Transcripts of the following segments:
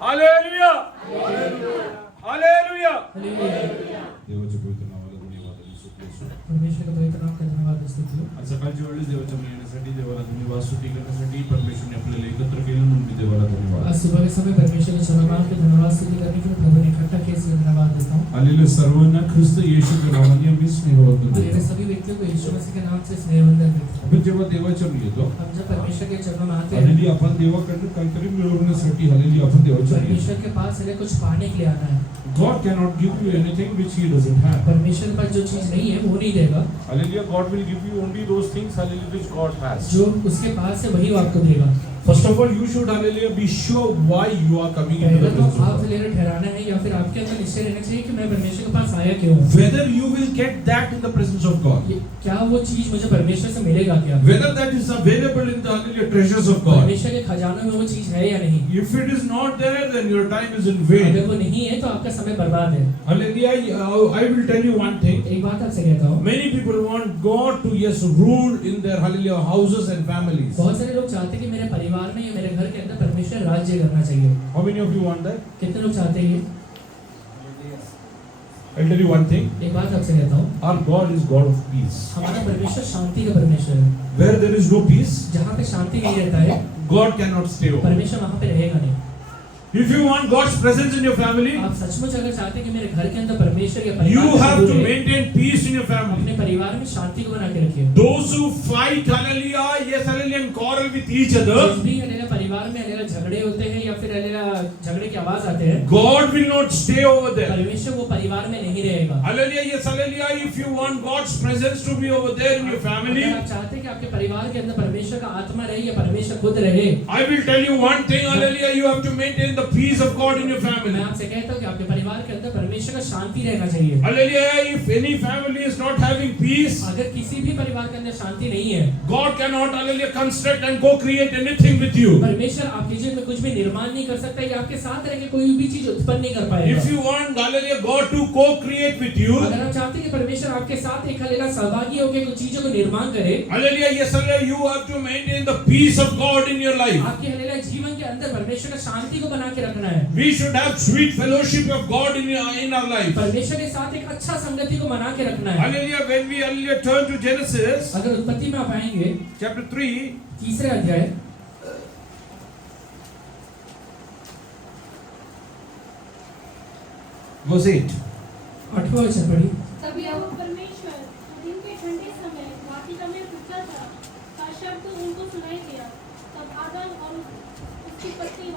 Hallelujah hallelujah देवाच्या पवित्र नावाला धन्यवाद आणि स्तुती असो. परमेश्वर का पवित्र नाम का धन्यवाद स्तुति हो. आज सकाळच्या वेळेस देवाच्या येण्यासाठी देवाला धन्यवाद स्तुती करण्यासाठी परमेश्वरने आपल्याला एकत्र केलं म्हणून मी देवाला धन्यवाद. आज सुबह के समय परमेश्वर के सलाम के धन्यवाद स्तुति करने के लिए प्रभु ने इकट्ठा किया इसलिए धन्यवाद देता हूँ. आलेल्या सर्वांना ख्रिस्त येशूच्या नावाने आम्ही स्नेहवंदन मेरे देतो. सभी व्यक्तियों को यीशु मसीह के नाम से स्नेहवंदन देता हूँ. आपण जेव्हा देवाच्या येतो हम जब परमेश्वर के चरणों में आते हैं, हालेलुया आपण देवाकडे काहीतरी मिळवण्यासाठी हालेलुया आपण देवाच्या येतो. परमेश्वर के पास हमें कुछ पाने के लिए आना है. God cannot give you anything which he doesn't have. परमेश्वर के पास जो चीज नहीं है वो नहीं देगा. Hallelujah, God will give you only those things, hallelujah, which God has. जो उसके पास है वही वो आपको देगा. First of all, you should, hallelujah, be sure why you are coming into पहले the तो presence of आप God. लेकर ठहराना है या फिर आपके अंदर निश्चय रहना चाहिए कि मैं परमेश्वर के पास आया क्यों हूँ. Whether you will get that in the presence of God. क्या वो चीज मुझे परमेश्वर से मिलेगा क्या? Whether that is available in the, hallelujah, treasures of God. परमेश्वर के खजानों में वो चीज है या नहीं. If it is not there, then your time is in vain. अगर वो नहीं है तो आपका समय बर्बाद है. Hallelujah, I will tell you one thing. एक बात आपसे कहता हूँ. Many people want God to, yes, rule in their, hallelujah, houses and families. बहुत सारे लोग चाहते हैं कि मेरे परिवार में या मेरे घर के अंदर परमेश्वर राज्य करना चाहिए. How many of you want that? कितने लोग चाहते हैं ये? I'll tell you one thing. एक बात आपसे कहता हूँ. Our God is God of peace. हमारा परमेश्वर शांति का परमेश्वर है. Where there is no peace, जहाँ पे शांति नहीं रहता है, God cannot stay over. परमेश्वर वहाँ पे रहेगा नहीं. If you want God's presence in your family, आप सचमुच अगर चाहते हैं कि मेरे घर के अंदर परमेश्वर या you परिवार have to रहे, maintain peace in your family. अपने परिवार में शांति को बना के रखिए. Those who fight, hallelujah, yes, hallelujah, and quarrel with each other, जिस भी अलेला परिवार में अलेला झगड़े होते हैं या फिर अलेला झगड़े की आवाज आते हैं, God will not stay over there. परमेश्वर वो परिवार में नहीं रहेगा. Hallelujah, yes, hallelujah. If you want God's presence to be over there in your family, अगर आप चाहते हैं कि आपके परिवार के अंदर परमेश्वर का आत्मा रहे या परमेश्वर खुद रहे, I will tell you one thing, hallelujah, you have to maintain the peace of God in your मैं family. आपसे कहता हूँ कि आपके परिवार के अंदर परमेश्वर का शांति रहना चाहिए. Hallelujah, if any family is not having peace, अगर किसी भी परिवार के अंदर शांति नहीं है, God cannot, hallelujah, construct and co-create anything with you. परमेश्वर आपके जीवन में कुछ भी निर्माण नहीं कर सकता या आपके साथ रह के कोई भी चीज उत्पन्न नहीं कर पाएगा. If you want, hallelujah, God to co-create with you, अगर आप चाहते हैं कि परमेश्वर आपके साथ एक हलेला सहभागी होकर कुछ चीजों को निर्माण करे, hallelujah, yes, hallelujah, you have to maintain the peace of God in your life. आपके हलेला जीवन के अंदर परमेश्वर का शांति को बना के रखना है. We should have sweet fellowship of God in our life. परमेश्वर के साथ एक अच्छा संगति को बना के रखना है. Hallelujah, when we hallelujah turn to Genesis अगर उत्पत्ति में आप आएंगे chapter 3, तीसरे अध्याय verse 8. 8वां वचन पढ़िए. तब यहोवा परमेश्वर दिन के ठंडे समय वाटिका में उठा था का शब्द उनको सुनाई दिया. तब आदम और उसकी पत्नी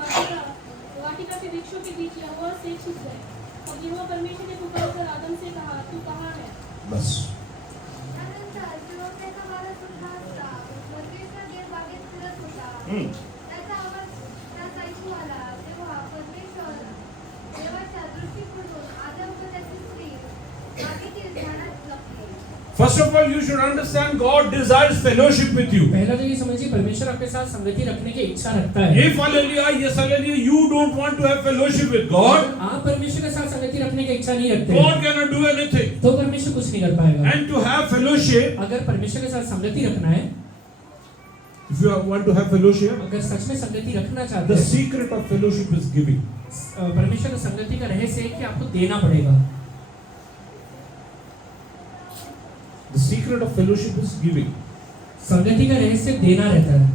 वाटिका के वृक्षों के बीच यहोवा से छिप गए. और यहोवा परमेश्वर ने पुकारकर आदम से कहा, तू कहाँ है? बस. त्यानंतर जेव्हा त्याचा वारस उठला असता, परमेश्वर देवबागेत फिरत होता. त्याचा आवाज त्यास ऐकू आला. तेव्हा परमेश्वर देवाच्या दृष्टीकडून आदम व त्याची स्त्री बागेतील झाडात लपले. First of all, you should understand God desires fellowship with you. पहला तो ये समझिए परमेश्वर आपके साथ संगति रखने की इच्छा रखता है. If hallelujah, yes, hallelujah, you don't want to have fellowship with God, आप परमेश्वर के साथ संगति रखने की इच्छा नहीं रखते, God cannot do anything. तो परमेश्वर कुछ नहीं कर पाएगा. And to have fellowship, अगर परमेश्वर के साथ संगति रखना है, if you want to have fellowship, अगर सच में संगति रखना चाहते the हैं, secret of fellowship is giving. परमेश्वर की संगति का रहस्य है कि आपको देना पड़ेगा. The secret of fellowship is giving. संगति का रहस्य देना रहता है.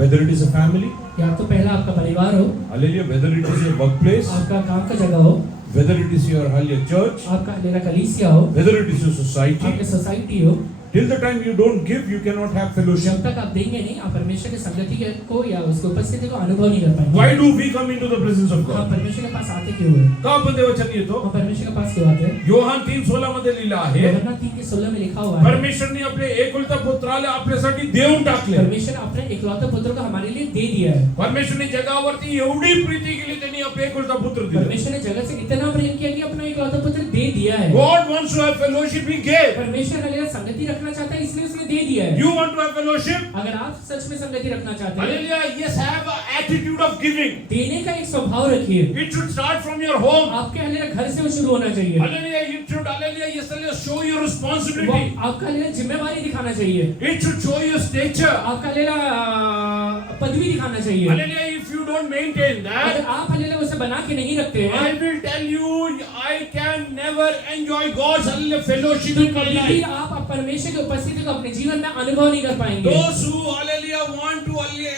Whether it is a family, या तो पहला आपका परिवार हो, hallelujah, whether it is your workplace, आपका काम का जगह हो, whether it is your hallelujah church, आपका हलेला कलीसिया हो, whether it is your society, आपकी सोसाइटी हो, till the time you don't give, you cannot have जब fellowship. तक आप देंगे नहीं, आप परमेश्वर की संगति को या उसकी उपस्थिति को अनुभव नहीं कर पाएंगे. Why do we come into the presence of आप God? परमेश्वर के पास आते क्यों हैं? का आपण देवाच्या येतो? हम परमेश्वर के पास क्यों आते हैं? योहान 3:16 मध्ये लिहिलं आहे, यूहन्ना 3:16 में लिखा हुआ है, परमेश्वरने आपले एकुलता पुत्राला आपल्यासाठी देऊन टाकले. परमेश्वर ने अपने इकलौते पुत्र को हमारे लिए दे दिया है. परमेश्वरने जगावरती एवढी प्रीती केली, त्यांनी आपले एकुलता पुत्र दिले. परमेश्वर ने जगत से इतना प्रेम किया कि अपना इकलौता पुत्र दे दिया है. God wants to have fellowship, he gave. परमेश्वर हमारे संगति रखना चाहता है, इसलिए उसने दे दिया है. You want to have fellowship? अगर आप सच में संगति रखना चाहते हैं, Hallelujah, yes, have an attitude of giving. देने का एक स्वभाव रखिए. It should start from your home. आपके हलेला घर से वो शुरू होना चाहिए. Hallelujah, it should, hallelujah, yes, hallelujah, show your वो responsibility. आपका हलेला जिम्मेवारी दिखाना चाहिए. It should show your stature. आपका हलेला पदवी दिखाना चाहिए. Hallelujah, if you don't maintain अगर that, आप हलेला उसे बना के नहीं रखते I हैं, will tell you, I can never enjoy God's fellowship तो in my कभी भी life. आप परमेश्वर की उपस्थिति को अपने जीवन में अनुभव नहीं कर पाएंगे। Those who, hallelujah, want to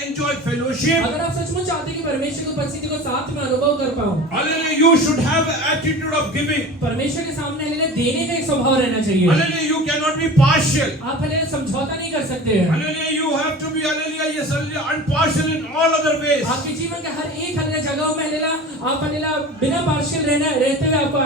enjoy fellowship, अगर आप सचमुच चाहते हैं कि परमेश्वर की उपस्थिति को साथ में अनुभव कर पाओ, hallelujah, you should have an attitude of giving. परमेश्वर के सामने हल्लेलुया देने का एक स्वभाव रहना चाहिए। Hallelujah, you cannot be partial. आप हल्लेलुया समझौता नहीं कर सकते हैं। Hallelujah, you have to be, hallelujah, yes, hallelujah, unpartial in all other ways. आपके जीवन के हर एक हल्लेलुया जगहों में हल्लेलुया आप हल्लेलुया बिना पार्शियल रहते हुए आपको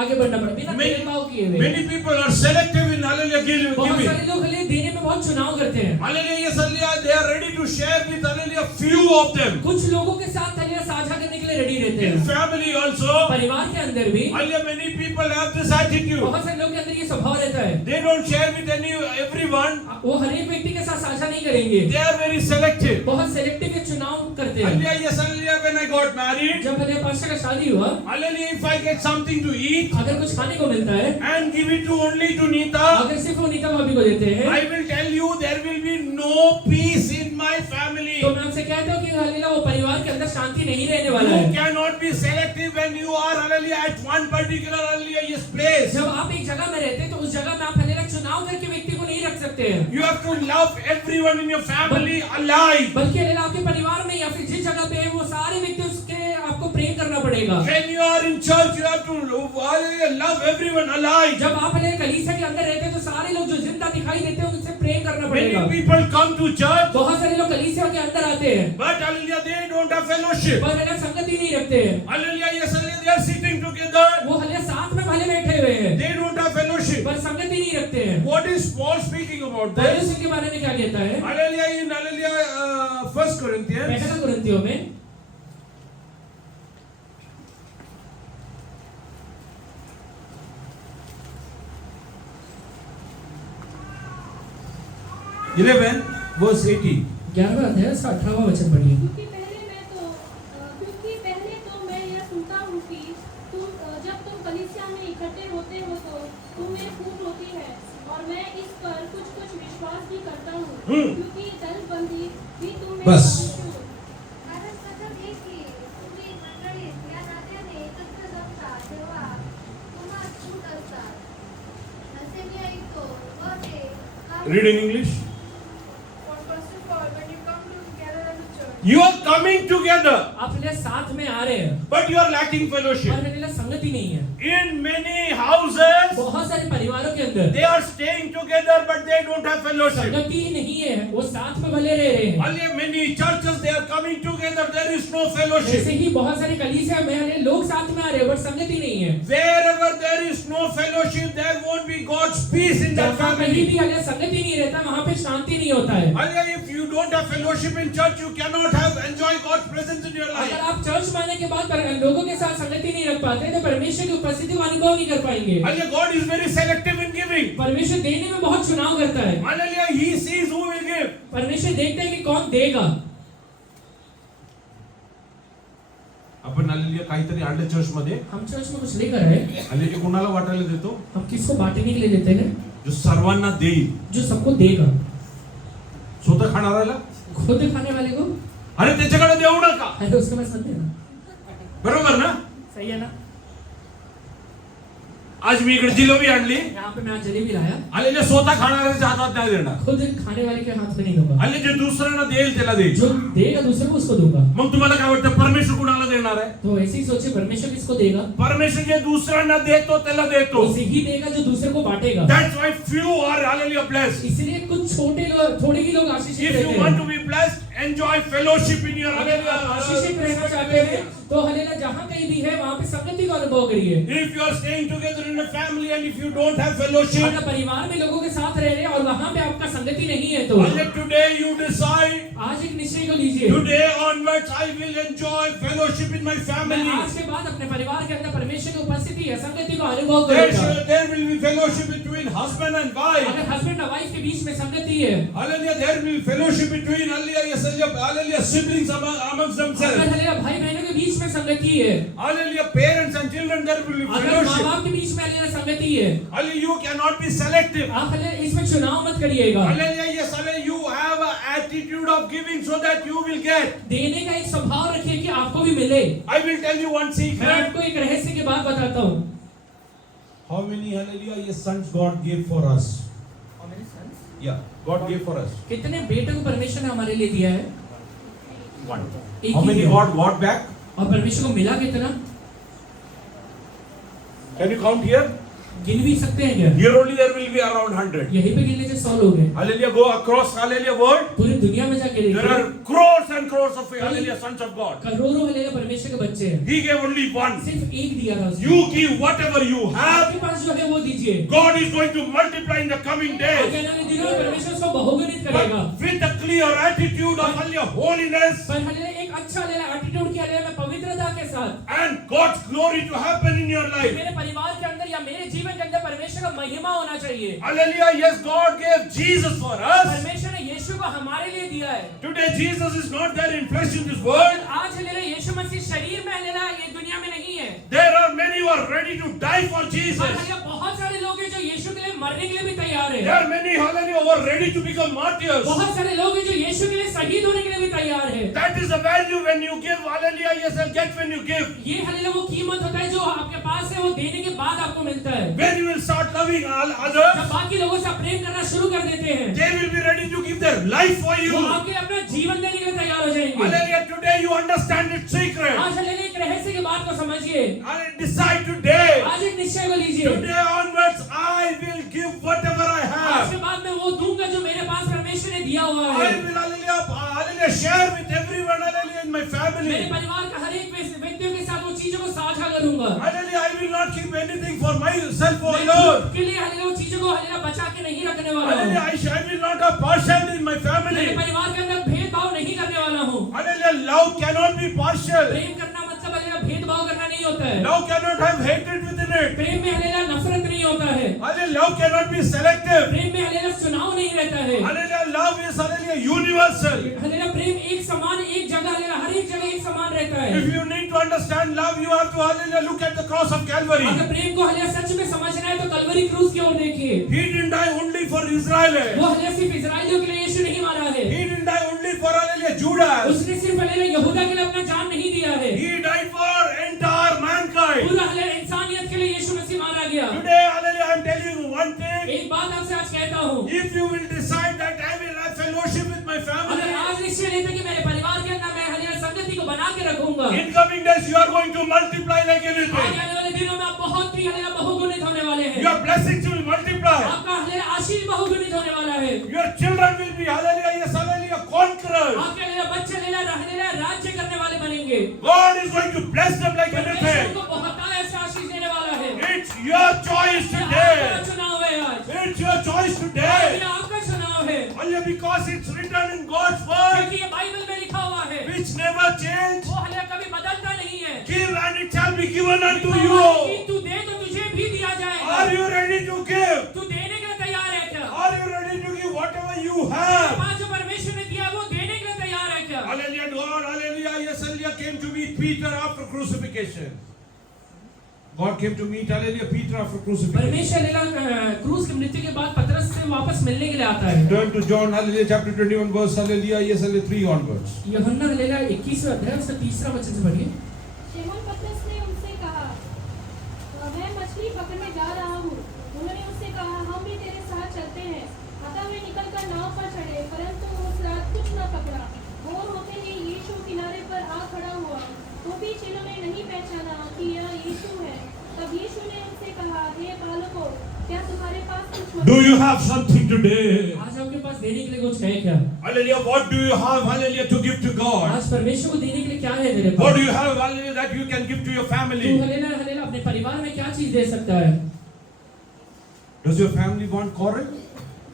आगे बढ़ना पड़े, बिना भेदभाव किए हुए। Many people are selective in, hallelujah, बहुत giving. सारे लोग हल्लेलुया देने में बहुत चुनाव करते हैं। Hallelujah, yes, hallelujah, they are ready to share with, hallelujah, few of them. कुछ लोगों के साथ हल्लेलुया साझा करने के लिए रेडी रहते In हैं। family also, परिवार के अंदर भी hallelujah, many people have this attitude. बहुत सारे लोग के अंदर ये स्वभाव रहता है, They don't share with everyone. वो हर एक व्यक्ति के साथ साझा नहीं करेंगे, They are very selective. बहुत सेलेक्टिव के चुनाव करते हैं। Hallelujah, yes, hallelujah, when I got married, जब हल्लेलुया पास्टर का शादी हुआ, hallelujah, if I get something to eat अगर कुछ खाने को मिलता है, and give it to only to Nita, अगर सिर्फ वो नीता भाभी को देते हैं, I will tell you there will be no peace in my family. तो मैं आपसे कहता हूँ कि हल्लेलुया वो परिवार के अंदर शांति नहीं रहने वाला You है। cannot be selective when you are, hallelujah, at one particular, hallelujah, yes, place. जब आप एक जगह में रहते हैं तो उस जगह में आप हल्लेलुया चुनाव करके व्यक्ति को नहीं रख सकते हैं, You have to love everyone in your family alive. बल्कि हल्लेलुया आपके परिवार में या फिर जिस जगह पे है वो सारे व्यक्ति उसके आपको प्रेम करना पड़ेगा। When you are in church, you have to love everyone alive. जब आप हल्लेलुया कलीसिया के अंदर रहते हैं तो सारे लोग जो जिंदा दिखाई देते हैं उनसे प्रेम करना पड़ेगा। Many people come to church, बहुत सारे लोग कलीसिया के अंदर आते हैं but hallelujah, they don't have fellowship. पर हल्लेलुया संगति नहीं रखते हैं, Hallelujah, yes, hallelujah, they are sitting together. वो हल्लेलुया साथ में भले बैठे हुए हैं They don't have fellowship. पर संगति नहीं रखते हैं। What is Paul speaking about पौलुस this? इनके बारे में क्या कहता है? Hallelujah, in hallelujah, 1 Corinthians. पहला कुरिन्थियों में 11 verse 18. 11वां अध्याय उसका 18वां वचन पढ़िए। क्योंकि पहले तो मैं यह सुनता हूँ कि जब तुम कलीसिया में इकट्ठे होते हो तो तुम्हें फूट होती है, और मैं इस पर कुछ विश्वास भी करता हूँ, क्योंकि दलबंदी भी तुम में बस। कारण सतत एक की तुम्ही मंडळीत या नात्याने एकत्र जमता तेव्हा तुम्हा फूट असतात असे मी ऐकतो व ते Read in English. First of all, when you come together as a church, You are coming together, आप हल्लेलुया साथ में आ रहे हैं but you are lacking पर fellowship. हल्लेलुया संगति नहीं है। In many houses, बहुत सारे परिवारों के अंदर they are staying together, but they don't have fellowship. संगति नहीं है, वो साथ में भले रह रहे हैं। Only many churches, they are coming together, there is no fellowship. जैसे ही बहुत सारे कलीसिया में हल्लेलुया लोग साथ में आ रहे हैं बट संगति नहीं है। Wherever there is no fellowship, there won't be God's peace in that जहाँ कहीं family. भी हल्लेलुया संगति नहीं रहता वहाँ पे शांति नहीं होता है। Hallelujah, if you don't have fellowship in church, you cannot have enjoy God's presence in your अगर life. आप चर्च में आने के बाद लोगों के साथ संगति नहीं रख पाते तो परमेश्वर की उपस्थिति को अनुभव नहीं कर पाएंगे। Hallelujah, God is very selective in giving. परमेश्वर देने में बहुत चुनाव करता है। Hallelujah, He sees who will give. परमेश्वर देखता है कि कौन देगा। आपण हालेलुया काहीतरी आणलं चर्च मध्ये हम चर्च में कुछ लेकर आए, हालेलुया कोणाला वाटायला देतो हम किसको बांटने के लिए देते हैं? जो सर्वांना देईल जो सबको देगा। स्वतः खाणाऱ्याला खुद खाने वाले को अरे त्याच्याकडे देऊ नका अरे उसको मैं समझे ना, बरोबर ना सही है ना? आज मी इकडे जिलेबी आणली यहाँ पे मैं आज जलेबी लाया, हालेलुया स्वतः खाणाऱ्याच्या हातात नाही देणार खुद खाने वाले के हाथ में नहीं दूंगा, हालेलुया जे दुसऱ्यांना देईल त्याला देईल जो देगा दूसरे को उसको दूंगा। मग तुम्हाला काय वाटतं परमेश्वर कुणाला देणार आहे तो ऐसे ही सोचे परमेश्वर किसको देगा? परमेश्वर जे दुसऱ्यांना देतो त्याला देतो उसे ही देगा जो दूसरे को बांटेगा। That's why few are hallelujah blessed. इसलिए कुछ छोटे लोग, थोड़े ही लोग आशीषित If रहते you want हैं। to be blessed, enjoy fellowship in your अगर आप आशीषित रहना चाहते हैं तो हल्लेलुया जहाँ कहीं भी है वहाँ पे संगति का अनुभव करिए। If you are staying together in a family and if you don't have fellowship, अगर परिवार में लोगों के साथ रह रहे हैं और वहाँ पे आपका संगति नहीं है तो hallelujah, today you decide, आज एक निश्चय को लीजिए। today onwards I will enjoy fellowship in my मैं family. आज के बाद अपने परिवार के अंदर परमेश्वर की उपस्थिति है संगति को अनुभव करूंगा। There will be fellowship between husband and wife. अगर हस्बैंड और वाइफ के बीच में संगति है, Hallelujah, there will be fellowship between hallelujah siblings amongst अगर themselves. हल्लेलुया भाई बहनों के बीच में संगति है, Hallelujah, parents and children, there will be अगर माँ fellowship. बाप के बीच में हल्लेलुया संगति है, Hallelujah, you cannot be selective. आप हल्लेलुया इसमें चुनाव मत करिएगा। Hallelujah, yes, hallelujah, you have an attitude of giving so that you will get. देने का एक स्वभाव रखिए कि आपको भी मिले। I will tell you one मैं secret. आपको एक रहस्य की बात बताता हूँ। How many hallelujah yes sons God gave for us? Yeah, God gave for us. कितने बेटे को परमेश्वर ने हमारे लिए दिया है? One. एक How ही many दिया। God got back? और परमेश्वर को मिला कितना? Can you count here? गिन भी सकते हैं क्या? Here only there will be around 100. यहीं पे गिनने से 100 लोग हैं। Hallelujah. Go across Hallelujah world. पूरी दुनिया में जाके There देखिए, are crores and crores of Hallelujah sons of God. करोड़ों हल्लेलुया परमेश्वर के बच्चे हैं। He gave only one. सिर्फ एक दिया था उसने। You give whatever you have. आपके पास जो है वो दीजिए। God is going to multiply in the coming आगे days. आने वाले दिनों में परमेश्वर उसको बहुगुणित करेगा। But with a clear attitude of Hallelujah holiness पर हल्लेलुया एक अच्छा हल्लेलुया एटीट्यूड की हल्लेलुया में पवित्रता के साथ and God's glory to happen in your life. मेरे परिवार के अंदर या मेरे जीवन के अंदर परमेश्वर का महिमा होना चाहिए। Hallelujah. Yes, God gave Jesus for us. परमेश्वर ने यीशु को हमारे लिए दिया है। Today Jesus is not there in flesh in this world. आज हल्लेलुया यीशु मसीह शरीर में हल्लेलुया ये दुनिया में नहीं है। There are many who are ready to die for और Jesus. हल्लेलुया बहुत सारे लोग हैं जो यीशु के लिए मरने के लिए भी तैयार There है। are many Hallelujah who are ready to become martyrs. बहुत सारे लोग हैं जो यीशु के लिए शहीद होने के लिए भी तैयार है। That is the value when you give. Hallelujah. Yes, and get when you give. ये हल्लेलुया वो कीमत होता है जो आपके पास है, वो देने के बाद आपको मिलता है। When you will start loving all जब others, बाकी लोगों से प्रेम करना शुरू कर देते हैं, they will be ready to give their life for वो you. आपके अपना जीवन देने के लिए तैयार हो जाएंगे। Hallelujah. Today you understand its secret. आज हल्लेलुया एक रहस्य की बात को समझिए। Hallelujah. Decide today. आज एक निश्चय को लीजिए। Today onwards, I will give whatever I आज have. के बाद मैं वो दूंगा जो मेरे पास परमेश्वर ने दिया हुआ I है। will, hallelujah, share with everyone, hallelujah, in my मेरे family. परिवार का हर एक व्यक्तियों के साथ वो चीजों को साझा करूंगा। Hallelujah, I will not keep anything for myself, oh मैं Lord. खुद के लिए हल्लेलुया वो चीजों को हल्लेलुया बचा के नहीं रखने वाला Hallelujah, हूँ। I will not have partiality in my मेरे family. परिवार के अंदर भेदभाव नहीं करने वाला हूँ। Hallelujah, love cannot be partial. प्रेम करना मतलब हल्लेलुया भेदभाव करना नहीं होता है। Love cannot have hatred within it. प्रेम में हल्लेलुया नफरत नहीं होता है। Hallelujah, love cannot be selective. प्रेम में हल्लेलुया चुनाव नहीं रहता है। Hallelujah, love is, hallelujah, universal. Hallelujah प्रेम एक समान, एक जगह हल्लेलुया हर एक जगह एक समान रहता है। If you need to understand love, you have to, hallelujah, look at the cross of Calvary. अगर प्रेम को हल्लेलुया सच में समझना है तो कलवरी क्रूस की ओर देखिए। He didn't die only for Israel. वो हल्लेलुया सिर्फ इजराइलियों के लिए यीशु नहीं मारा है। He didn't die only for, hallelujah, Judas. उसने सिर्फ हल्लेलुया यहूदा के लिए अपना जान नहीं दिया है। He died for entire mankind. पूरा हल्लेलुया इंसानियत के लिए यीशु मसीह मारा गया। Today, hallelujah, I'm telling you one thing. एक बात आपसे आज कहता हूँ, If you will decide that I will have fellowship with my अगर family, आज निश्चय लेते कि मेरे परिवार के अंदर मैं हल्लेलुया संगति को बना के रखूंगा, in coming days you are going to multiply like आगे anything. आने वाले दिनों में आप बहुत ही हल्लेलुया बहुगुणित होने वाले हैं। Your blessings will multiply. आपका हल्लेलुया आशीष बहुगुणित होने वाला है। Your children will be, hallelujah, yes, hallelujah, conquerors. आपके हल्लेलुया बच्चे हल्लेलुया राज्य करने वाले बनेंगे। God is going to bless them like परमेश्वर anything. को बहुत ऐसे आशीष देने वाला है। It's your choice ये आपका today. चुनाव है आज। It's your choice ये today. आपका चुनाव है। Only because it's written in God's word, क्योंकि ये बाइबल में लिखा हुआ है। which never change. वो हल्लेलुया कभी बदलता नहीं है। Give and it shall be given unto लिखा हुआ है कि you. तू दे तो तुझे भी दिया जाएगा। Are you ready to give? तू देने के लिए तैयार है क्या? Are you ready to give whatever you have? आज जो परमेश्वर ने दिया वो देने के लिए तैयार है क्या? Hallelujah, God, hallelujah, yes, hallelujah, came to meet Peter after crucifixion. God came to meet, hallelujah, Peter after crucifixion. परमेश्वर हल्लेलुया क्रूस की मृत्यु के बाद पतरस से वापस मिलने के लिए आता है। Turn to John, hallelujah, chapter 21, verse, hallelujah, yes, hallelujah, 3 onwards. यूहन्ना हल्लेलुया 21वें अध्याय उसका 3रा वचन से पढ़िए। शिमोन पतरस ने उनसे कहा, मैं मछली पकड़ने जा रहा हूँ। उन्होंने उससे कहा, हम भी तेरे साथ चलते हैं। अतः वे निकलकर नाव पर चढ़े, परंतु उस रात कुछ न पकड़ा। भोर होते ही यीशु किनारे पर आ खड़ा हुआ, तो भी चेलों ने नहीं पहचाना कि यह यीशु है। तब यीशु ने उनसे कहा, हे बालकों, क्या तुम्हारे पास कुछ Do you have something today? आज आपके पास देने के लिए कुछ है क्या? Hallelujah, what do you have, hallelujah, to give to God? आज परमेश्वर को देने के लिए क्या है तेरे What pass? do you have, hallelujah, that you can give to your तू family? हल्लेलुया हल्लेलुया अपने परिवार में क्या चीज दे सकता है? Does your family want quarrel?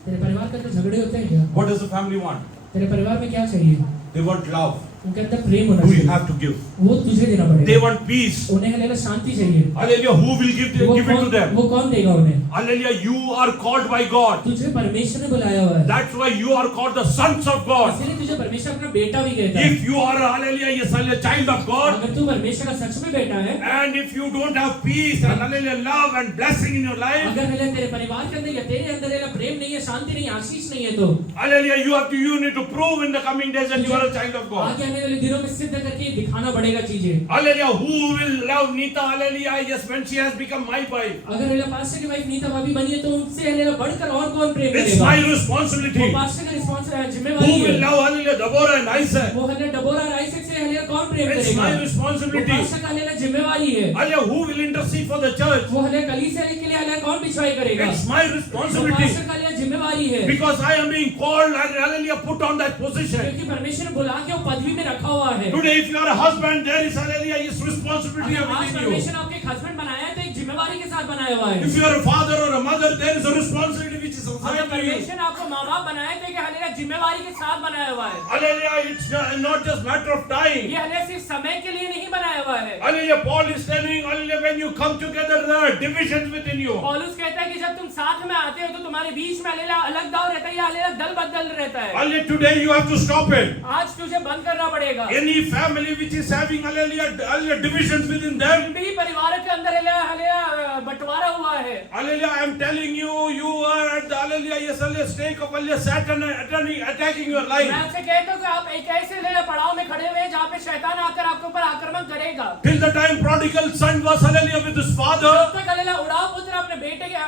तेरे परिवार के अंदर झगड़े होते हैं क्या? What does the family want? तेरे परिवार में क्या चाहिए? They want love. उनके अंदर प्रेम होना Do you चाहिए, have to give? वो तुझे देना They पड़ेगा। want peace. उन्हें हलेला शांति चाहिए, Hallelujah. Who will give it to them? वो कौन देगा उन्हें? Hallelujah. You are called by God. तुझे परमेश्वर ने बुलाया हुआ है, That's why you are called the sons of God. इसलिए तुझे परमेश्वर अपना बेटा भी कहता है। If you are, hallelujah, yes, hallelujah, child of God, अगर तू परमेश्वर का सच में बेटा है, and if you don't have peace and hallelujah, love and blessing in your life, अगर हलेला तेरे परिवार के अंदर या तेरे अंदर हलेला प्रेम नहीं है, शांति नहीं है, आशीष नहीं है, तो hallelujah, you need to prove in the coming days that you are a child of God. आगे आने वाले दिनों में सिद्ध करके दिखाना पड़ेगा चीजें। Hallelujah. Who will love Nita, hallelujah, yes, when she has become my wife? अगर हलेला पास्टर की वाइफ नीता भाभी बनी है, तो उनसे हलेला बढ़कर और कौन प्रेम It's करेगा? my वो responsibility. पास्टर का रिस्पांस है, Who जिम्मेवारी will है। love, hallelujah, Deborah and Isaac? वो हलेला डबोरा और आइसक से हलेला कौन प्रेम It's करेगा? my वो responsibility. पास्टर का हलेला जिम्मेवारी है। Hallelujah. Who will intercede for the church? वो हलेला कलीसिया के लिए हलेला कौन पिछवाई करेगा? It's my वो responsibility. पास्टर का हलेला जिम्मेवारी है, Because I am being called and hallelujah put on that position. क्योंकि परमेश्वर ने बुला के वो पदवी में रखा हुआ है। Today, if you are a husband, there is hallelujah, yes, responsibility अगर आज within you. परमेश्वर ने आपके एक husband बनाया है, तो एक जिम्मेवारी के साथ बनाया हुआ है। If you are a father or a mother, there is a responsibility which is अगर assigned to you. परमेश्वर ने आपको माँ बाप बनाया है, तो एक हलेला जिम्मेवारी के साथ बनाया हुआ है। Hallelujah, it's not just matter of time. ये हलेला सिर्फ समय के लिए नहीं बनाया हुआ है। Hallelujah, Paul is telling, hallelujah, when you come together, there are divisions within you. पौलुस कहता है कि जब तुम साथ में आते हो, तो तुम्हारे बीच में हलेला अलग दाव रहता है या हलेला दल बदल रहता है। Hallelujah, today you have to stop it. आज तुझे बंद करना पड़ेगा। Any family which is having, hallelujah, divisions within them, भी परिवार के अंदर हलेला बंटवारा हुआ है। hallelujah, I am telling you, you are at the, hallelujah, yes, hallelujah, stake of, hallelujah, Satan attacking your मैं life. आपसे कहता हूँ कि आप एक ऐसे हलेला पड़ाव में खड़े हुए हैं जहाँ पे शैतान आकर आपके ऊपर आक्रमण करेगा। Till the time prodigal son was, hallelujah, with his father, जब तक हलेला उड़ाव पुत्र अपने बेटे के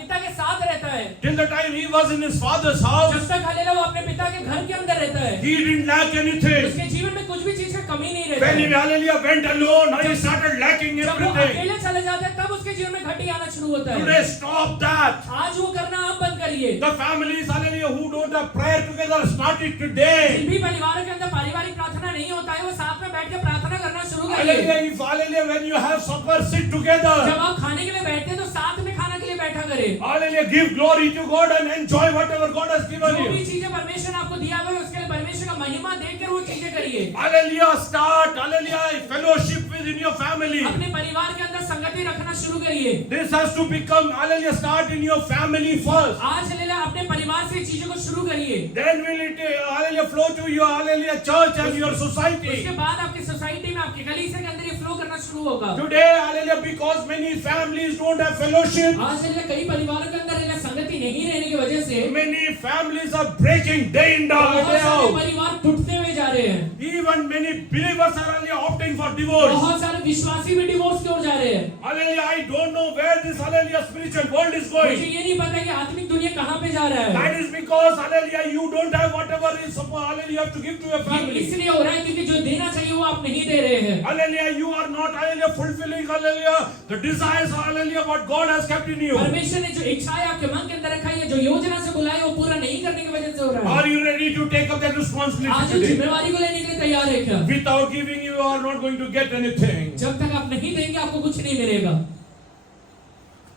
पिता के साथ रहता है, till the time he was in his father's house, जब तक हलेला वो अपने पिता के घर के अंदर रहता है, he didn't lack anything. उसके जीवन में कुछ भी चीज की कमी नहीं रहती When he, है। hallelujah, went alone, he started lacking जब वो everything. अकेले चले जाते हैं, तब उसके जीवन में घटी आना शुरू होता है। Today, stop that. आज वो करना आप बंद करिए। The families, hallelujah, who don't have prayer together, start it today. जिन भी परिवारों के अंदर पारिवारिक प्रार्थना नहीं होता है, वो साथ में बैठ के प्रार्थना करना शुरू करिए। Hallelujah, if, hallelujah, when you have supper, sit together. जब आप खाने के लिए बैठते हैं, तो साथ में खाना के लिए बैठा करें। Hallelujah, give glory to God and enjoy whatever God has given जो भी you. चीजें परमेश्वर ने आपको दिया हुआ है, उसके लिए परमेश्वर का महिमा देखकर वो चीजें करिए। Hallelujah, start, hallelujah, fellowship within your family. अपने परिवार के अंदर संगति रखना शुरू करिए। This has to become, hallelujah, start in your family first. आज हलेला अपने परिवार से चीजों को शुरू करिए। Then will it, hallelujah, flow to your, hallelujah, church and your society. उसके बाद आपकी सोसाइटी में, आपके कलीसिया के अंदर ये फ्लो करना शुरू होगा। Today, hallelujah, because many families don't have fellowship, आज हलेला कई परिवारों के अंदर हलेला संगति नहीं रहने की वजह से many families are breaking day in, बहुत day सारे out. परिवार टूटते हुए जा रहे हैं। Even many believers are, hallelujah, opting for divorce. बहुत सारे विश्वासी भी डिवोर्स की ओर जा रहे हैं। Hallelujah, I don't know where this, hallelujah, spiritual world is मुझे going. ये नहीं पता कि आत्मिक दुनिया कहाँ पे जा रहा है। That is because, hallelujah, you don't have whatever is, hallelujah, you have to give to your ये family. इसलिए हो रहा है क्योंकि जो देना चाहिए वो आप नहीं दे रहे हैं। Hallelujah, you are not, hallelujah, fulfilling, hallelujah, the desires, hallelujah, what God has kept in you. परमेश्वर ने जो इच्छाएं आपके मन के अंदर रखाई है, जो योजना से बुलाई है, वो पूरा नहीं करने की वजह से हो रहा है। Are you ready to take up that responsibility आज उस today? जिम्मेवारी को लेने के लिए तैयार है क्या? Without giving, you are not going to get anything. जब तक आप नहीं देंगे, आपको कुछ नहीं मिलेगा।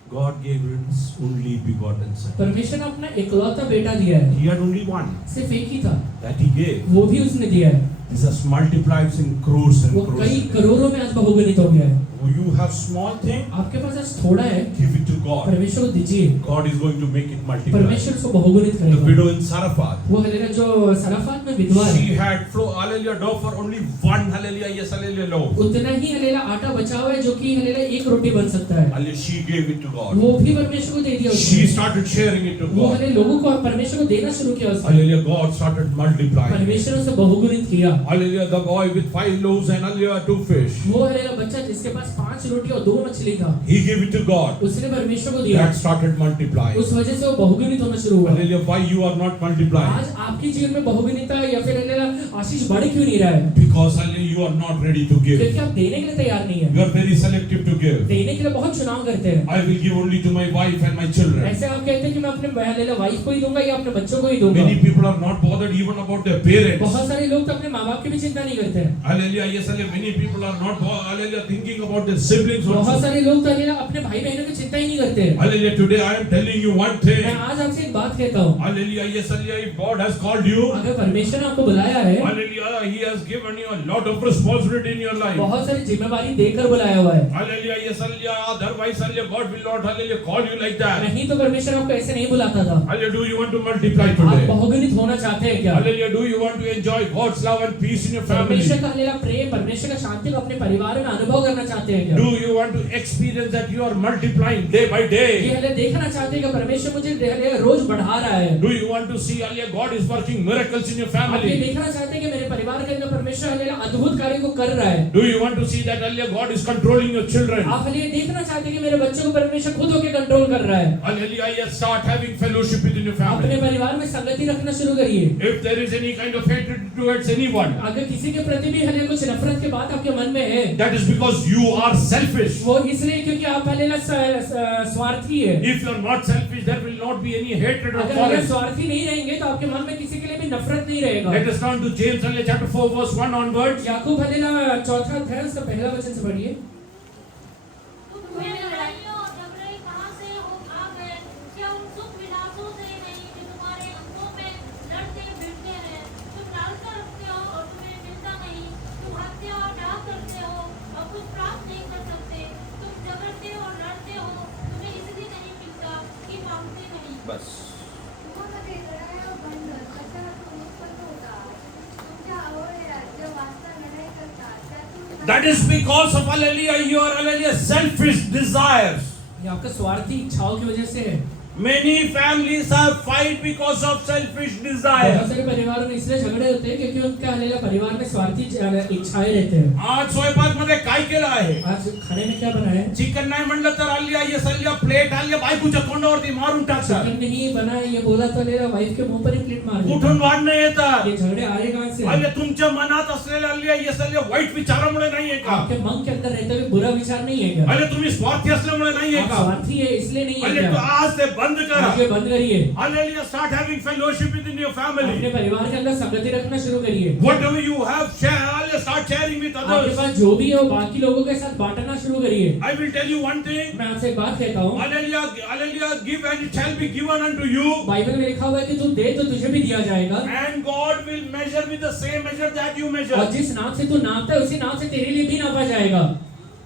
God gave his only begotten son. परमेश्वर ने अपना इकलौता बेटा दिया है, He had only one सिर्फ एक ही था, that he gave. वो भी उसने दिया है। This has multiplied in crores and वो crores. कई करोड़ों में आज बहुगुणित हो गया है। You have small thing, आपके पास आज थोड़ा है, give it to God. परमेश्वर को दीजिए, God is going to make it multiply. परमेश्वर उसको बहुगुणित The करेगा। widow in Sarafat, वो हलेला जो सराफात में विधवा she है, had flow, hallelujah, dough for only one, hallelujah, yes, hallelujah, loaf. उतना ही हलेला आटा बचा हुआ है जो कि हलेला एक रोटी बन सकता है। Hallelujah, she gave it to God. वो भी परमेश्वर को दे दिया She उसने। started sharing it to वो God. हले लोगों को परमेश्वर को देना शुरू किया उसने। Hallelujah, God started multiplying. परमेश्वर ने उसे बहुगुणित किया। Hallelujah, the boy with 5 loaves and hallelujah, 2 fish. वो हलेला बच्चा जिसके पास 5 रोटी और 2 मछली था, He gave it to God. उसने परमेश्वर को दिया। That started multiplying. उस वजह से वो बहुगुणित होना शुरू हुआ। Hallelujah, why you are not multiplying? आज आपके जीवन में बहुगुणिता या फिर हलेला आशीष बढ़ क्यों नहीं रहा है? Because hallelujah, you are not ready to give. क्योंकि आप देने के लिए तैयार नहीं है। You are very selective to give. देने के लिए बहुत चुनाव करते हैं। I will give only to my wife and my children. ऐसे आप कहते हैं कि मैं अपने वाइफ को ही दूंगा या अपने बच्चों को ही दूंगा। Many people are not bothered even about their parents. बहुत सारे लोग तो अपने माँ बाप की भी चिंता नहीं करते हैं। Hallelujah. Yes, hallelujah. Many people are not hallelujah thinking about their siblings बहुत also. सारे लोग तो अपने भाई बहनों की चिंता ही नहीं करते हैं। Hallelujah. Today I am telling you one मैं thing. आज आपसे एक बात कहता हूँ, Hallelujah. Yes, hallelujah. If God has called you, अगर परमेश्वर ने आपको बुलाया है, hallelujah, He has given you a lot of responsibility in your life. बहुत सारी जिम्मेवारी देकर बुलाया हुआ है। Hallelujah. Yes, hallelujah. Otherwise, hallelujah, God will not, hallelujah, call you like that. नहीं तो परमेश्वर आपको ऐसे नहीं बुलाता था। Hallelujah. Do you want to multiply आप today? बहुगुणित होना चाहते हैं क्या? Hallelujah. Do you want to enjoy God's love and peace in your family? परमेश्वर का हल्लेलुया प्रेम, परमेश्वर का शांति को अपने परिवार में अनुभव करना चाहते हैं क्या? Do you want to experience that you are multiplying day by ये day? हल्लेलुया देखना चाहते हैं कि परमेश्वर मुझे हल्लेलुया रोज बढ़ा रहा है। Do you want to see, hallelujah, God is working miracles in your आप ये family? देखना चाहते हैं कि मेरे परिवार के अंदर परमेश्वर हल्लेलुया अद्भुत कार्य को कर रहा है। Do you want to see that, hallelujah, God is controlling your children? आप हल्लेलुया देखना चाहते हैं कि मेरे बच्चों को परमेश्वर खुद होकर कंट्रोल कर रहा है। Hallelujah. Yes, start having fellowship within your अपने family. परिवार में संगति रखना शुरू करिए। If there is any kind of hatred towards anyone, अगर किसी के प्रति भी हल्लेलुया कुछ नफरत की बात आपके मन में है, that is because you are selfish. वो इसलिए क्योंकि आप हल्लेलुया स्वार्थी है। If you are not selfish, there will not be any hatred or अगर आप quarrel. स्वार्थी नहीं रहेंगे तो आपके मन में किसी के लिए भी नफरत नहीं रहेगा। Let us turn to James, hallelujah, chapter 4, verse 1 onwards. Yakub hallelujah चौथा अध्याय उसका पहला वचन से पढ़िए। तुम्हें लड़ाइयों और झगड़े कहाँ से आ गए? क्या उन सुख विलासों से नहीं जो तुम्हारे अंगों में लड़ते भिड़ते हैं? तुम लालसा रखते हो और तुम्हें मिलता नहीं। तुम हत्या और डाह करते हो और कुछ प्राप्त नहीं कर सकते। तुम झगड़ते और लड़ते हो, तुम्हें इसलिए नहीं मिलता कि मांगते नहीं। तुम्हामध्ये लढाई व भांडण कशातून उत्पन्न होतात? तुमच्या आवडे राज्य वास्ता लढाई करतात, त्यातून That is because of, hallelujah, your, hallelujah, selfish desires. ये आपका स्वार्थी इच्छाओं की वजह से है। Many families have fight because of selfish बहुत desires. सारे परिवारों में इसलिए झगड़े होते हैं क्योंकि उनका हल्लेलुया परिवार में स्वार्थी इच्छाएं रहते हैं। आज स्वयंपाक मध्ये काय केलं आहे? आज खाने में क्या बना है? चिकन नाही म्हणलं तर हल्ली ये सल्ल्या प्लेट हल्ली बायकोच्या तोंडावरती मारून टाकतात. चिकन नहीं बना है ये बोला तो हल्लेलुया वाइफ के मुंह पर ही प्लेट मार देता कुठून वाढणं है। येतात? ये झगड़े आ रहे कहाँ से? हल्ली तुमच्या मनात असलेल्या हल्ली ये सल्ल्या वाईट विचारामुळे नाहीये का? आपके मन के अंदर रहते हुए बुरा विचार नहीं है क्या? हल्ली तुम्ही स्वार्थी असल्यामुळे नाहीये आप का? स्वार्थी है इसलिए नहीं है हल्ली तू क्या? आज ते बंद आप करा. ये बंद करिए। Hallelujah, start having fellowship within your अपने family. परिवार के अंदर संगति रखना शुरू करिए। Whatever you have, share. Hallelujah, start sharing with आपके others. पास जो भी है वो बाकी लोगों के साथ बांटना शुरू करिए। I will tell you one thing. मैं आपसे एक बात कहता हूँ, Hallelujah, hallelujah, give and it shall be given unto you. Bible में लिखा हुआ है कि तू दे तो तुझे भी दिया जाएगा, And God will measure with the same measure that you measure. और जिस नाप से तू नापता है उसी नाप से तेरे लिए भी नापा जाएगा।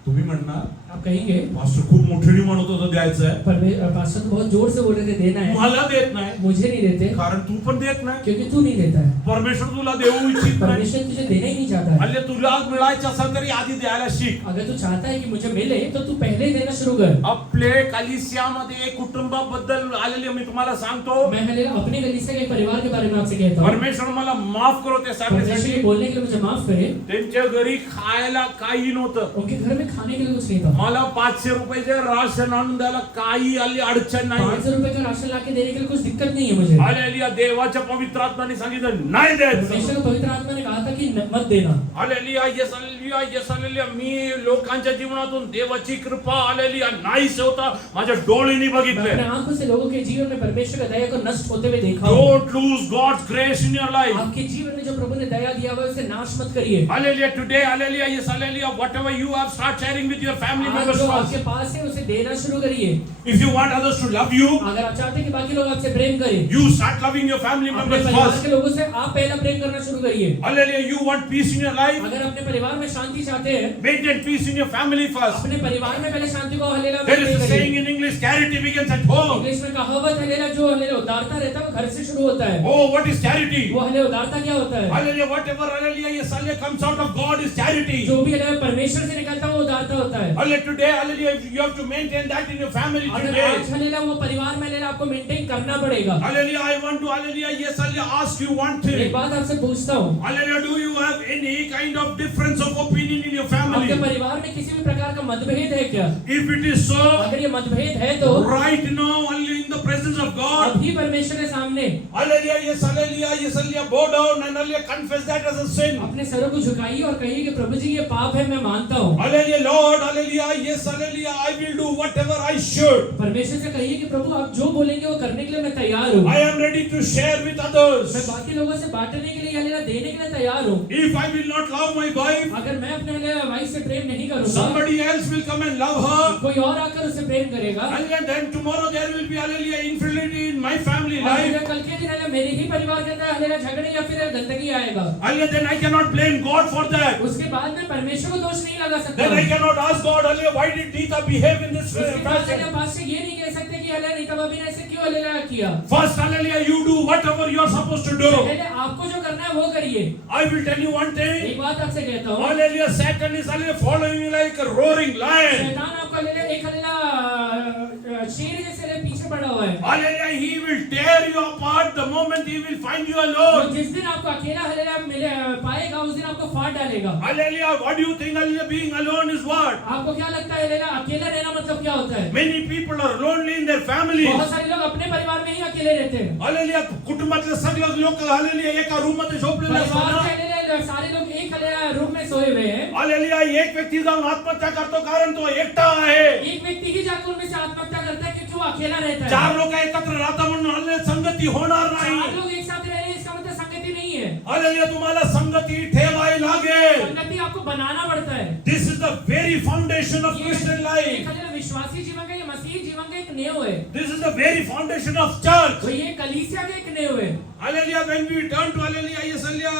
तुम्ही म्हणणार आप कहेंगे मास्टर खूप मोठ्याने म्हणत होता द्यायचं आहे. पर पास्टर तो बहुत जोर से बोल रहे थे देना है, मला देत नाही मुझे नहीं देते कारण तू पण देत नाही. क्योंकि तू नहीं देता है। परमेश्वर तुला देऊ इच्छित नाही. परमेश्वर तुझे देना ही नहीं चाहता है। हल्ली तुला मिळायचं असेल तरी आधी द्यायला शिक. अगर तू चाहता है कि मुझे मिले तो तू पहले ही देना शुरू कर। आपले कलिसियामध्ये कुटुंबाबद्दल आलेले मी तुम्हाला सांगतो. मैं हल्लेलुया अपने कलीसिया के परिवार के बारे में आपसे कहता हूँ, परमेश्वर मला माफ करो ते परमेश्वर सांगण्यासाठी. ये बोलने के लिए मुझे माफ करे। त्यांच्या घरी खायला काही नव्हतं. उनके घर में खाने के लिए कुछ नहीं था। मला 500 रुपयाचे राशन आणून द्यायला काही आली अडचण नाही. 500 रुपए का राशन लाके देने के लिए कुछ दिक्कत नहीं है मुझे। हालेलुया, देवाच्या पवित्र आत्म्याने सांगितलं नाही द्यायचं. परमेश्वर को पवित्र आत्मा ने कहा था कि मत देना। Hallelujah, yes hallelujah, yes hallelujah. मी लोकांच्या जीवनातून देवाची कृपा हालेलुया नाही होता माझ्या डोळ्यांनी मैं अपने बघितले. आंखों से लोगों के जीवन में परमेश्वर का दया को नष्ट होते हुए देखा हूँ। Don't lose God's grace in your life. आपके जीवन में जो प्रभु ने दया दिया हुआ है उसे नाश मत करिए। Hallelujah, today hallelujah, yes hallelujah, whatever you have, start sharing with your family आज members जो first. आपके पास है उसे देना शुरू करिए। If you want others to love you, अगर आप चाहते हैं कि बाकी लोग आपसे प्रेम करें, you start loving your family अपने members परिवार first. के लोगों से आप पहला प्रेम करना शुरू करिए। Hallelujah, you want peace in your life, अगर अपने परिवार में शांति चाहते हैं, maintain peace in your family first. अपने परिवार में पहले शांति को hallelujah There is a maintain saying करिए। in English, charity begins at home. English में कहावत हल्लेलुया जो हल्लेलुया उदारता रहता है वो घर से शुरू होता है। Oh, what is charity? वो हल्लेलुया उदारता क्या होता है? Hallelujah, whatever hallelujah, yes hallelujah comes out of God is charity. जो भी हल्लेलुया परमेश्वर से निकलता है वो उदारता होता है। Hallelujah, today hallelujah, you have to maintain that in your family अगर today. आज हल्लेलुया वो परिवार में हल्लेलुया आपको मेंटेन करना पड़ेगा। Hallelujah, I want to hallelujah, yes hallelujah, ask you one एक thing. बात आपसे पूछता हूँ, Hallelujah, do you have any kind of difference of opinion in your आपके family? परिवार में किसी भी प्रकार का मतभेद है क्या? If it is so, अगर ये मतभेद है तो right now, only in the presence of God, अभी परमेश्वर के सामने hallelujah, yes hallelujah, bow down and hallelujah, confess that as a sin. अपने सरों को झुकाइए और कहिए कि प्रभु जी ये पाप है मैं मानता हूँ। Hallelujah, Lord, hallelujah, yes yes, hallelujah, I will do whatever I should. परमेश्वर से कहिए कि प्रभु आप जो बोलेंगे वो करने के लिए मैं तैयार हूँ। I am ready to share with others. मैं बाकी लोगों से बांटने के लिए हालेलुया देने के लिए तैयार हूँ। If I will not love my wife, अगर मैं अपने हालेलुया वाइफ से प्रेम नहीं करूँगा, somebody else will come and love her. कोई और आकर उससे प्रेम करेगा। And then tomorrow there will be hallelujah infidelity in my family और life. कल के दिन हालेलुया मेरे ही परिवार के अंदर हालेलुया झगड़े या फिर गंदगी आएगा। Hallelujah, then I cannot blame God for that. उसके बाद में परमेश्वर को दोष नहीं लगा सकता। Then I cannot ask God, hallelujah, why did Nita behave in this उसके बाद fashion? हालेलुया पास से ये नहीं कह सकते कि हालेलुया नीता भाभी ने ऐसे क्यों हालेलुया किया। First, hallelujah, you do whatever you are supposed to do. पहले आपको जो करना है वो करिए। I will tell you one thing. एक बात आपसे कहता हूँ, Hallelujah, Satan is hallelujah following you like a roaring lion. शैतान आपको हालेलुया एक हालेलुया शेर जैसे हालेलुया पीछे पड़ा हुआ है। Hallelujah, he will tear you apart the moment he will find you और alone. जिस दिन आपको अकेला हालेलुया मिले पाएगा उस दिन आपको फाड़ डालेगा। Hallelujah, what do you think hallelujah being alone is what? आपको क्या लगता है हालेलुया अकेला रहना मतलब क्या होता है? Many people are lonely in their family. बहुत सारे लोग अपने परिवार में ही अकेले रहते हैं। Hallelujah, कुटुंबातले सगळे लोक hallelujah एका रूम मध्ये झोपलेले परिवार असतात. के हालेलुया सारे लोग एक हालेलुया रूम में सोए हुए हैं। Hallelujah, एक व्यक्ती जाऊन आत्महत्या करतो कारण तो एकटा आहे. एक व्यक्ति ही जाकर उनमें से आत्महत्या करता है क्योंकि वो अकेला रहता है। चार लोक एकत्र राहता म्हणून hallelujah संगती होणार चार नाही. लोग एक साथ रह रहे हैं इसका मतलब संगति नहीं है। Hallelujah, तुम्हाला संगती ठेवावी लागेल. संगति आपको बनाना पड़ता है। This is the very foundation of Christian एक life. हालेलुया विश्वासी जीवन का, ये मसीही जीवन का एक नेव है। This is the very foundation of church. तो ये कलीसिया का एक नेव है। Hallelujah, when we turn to hallelujah, yes, hallelujah,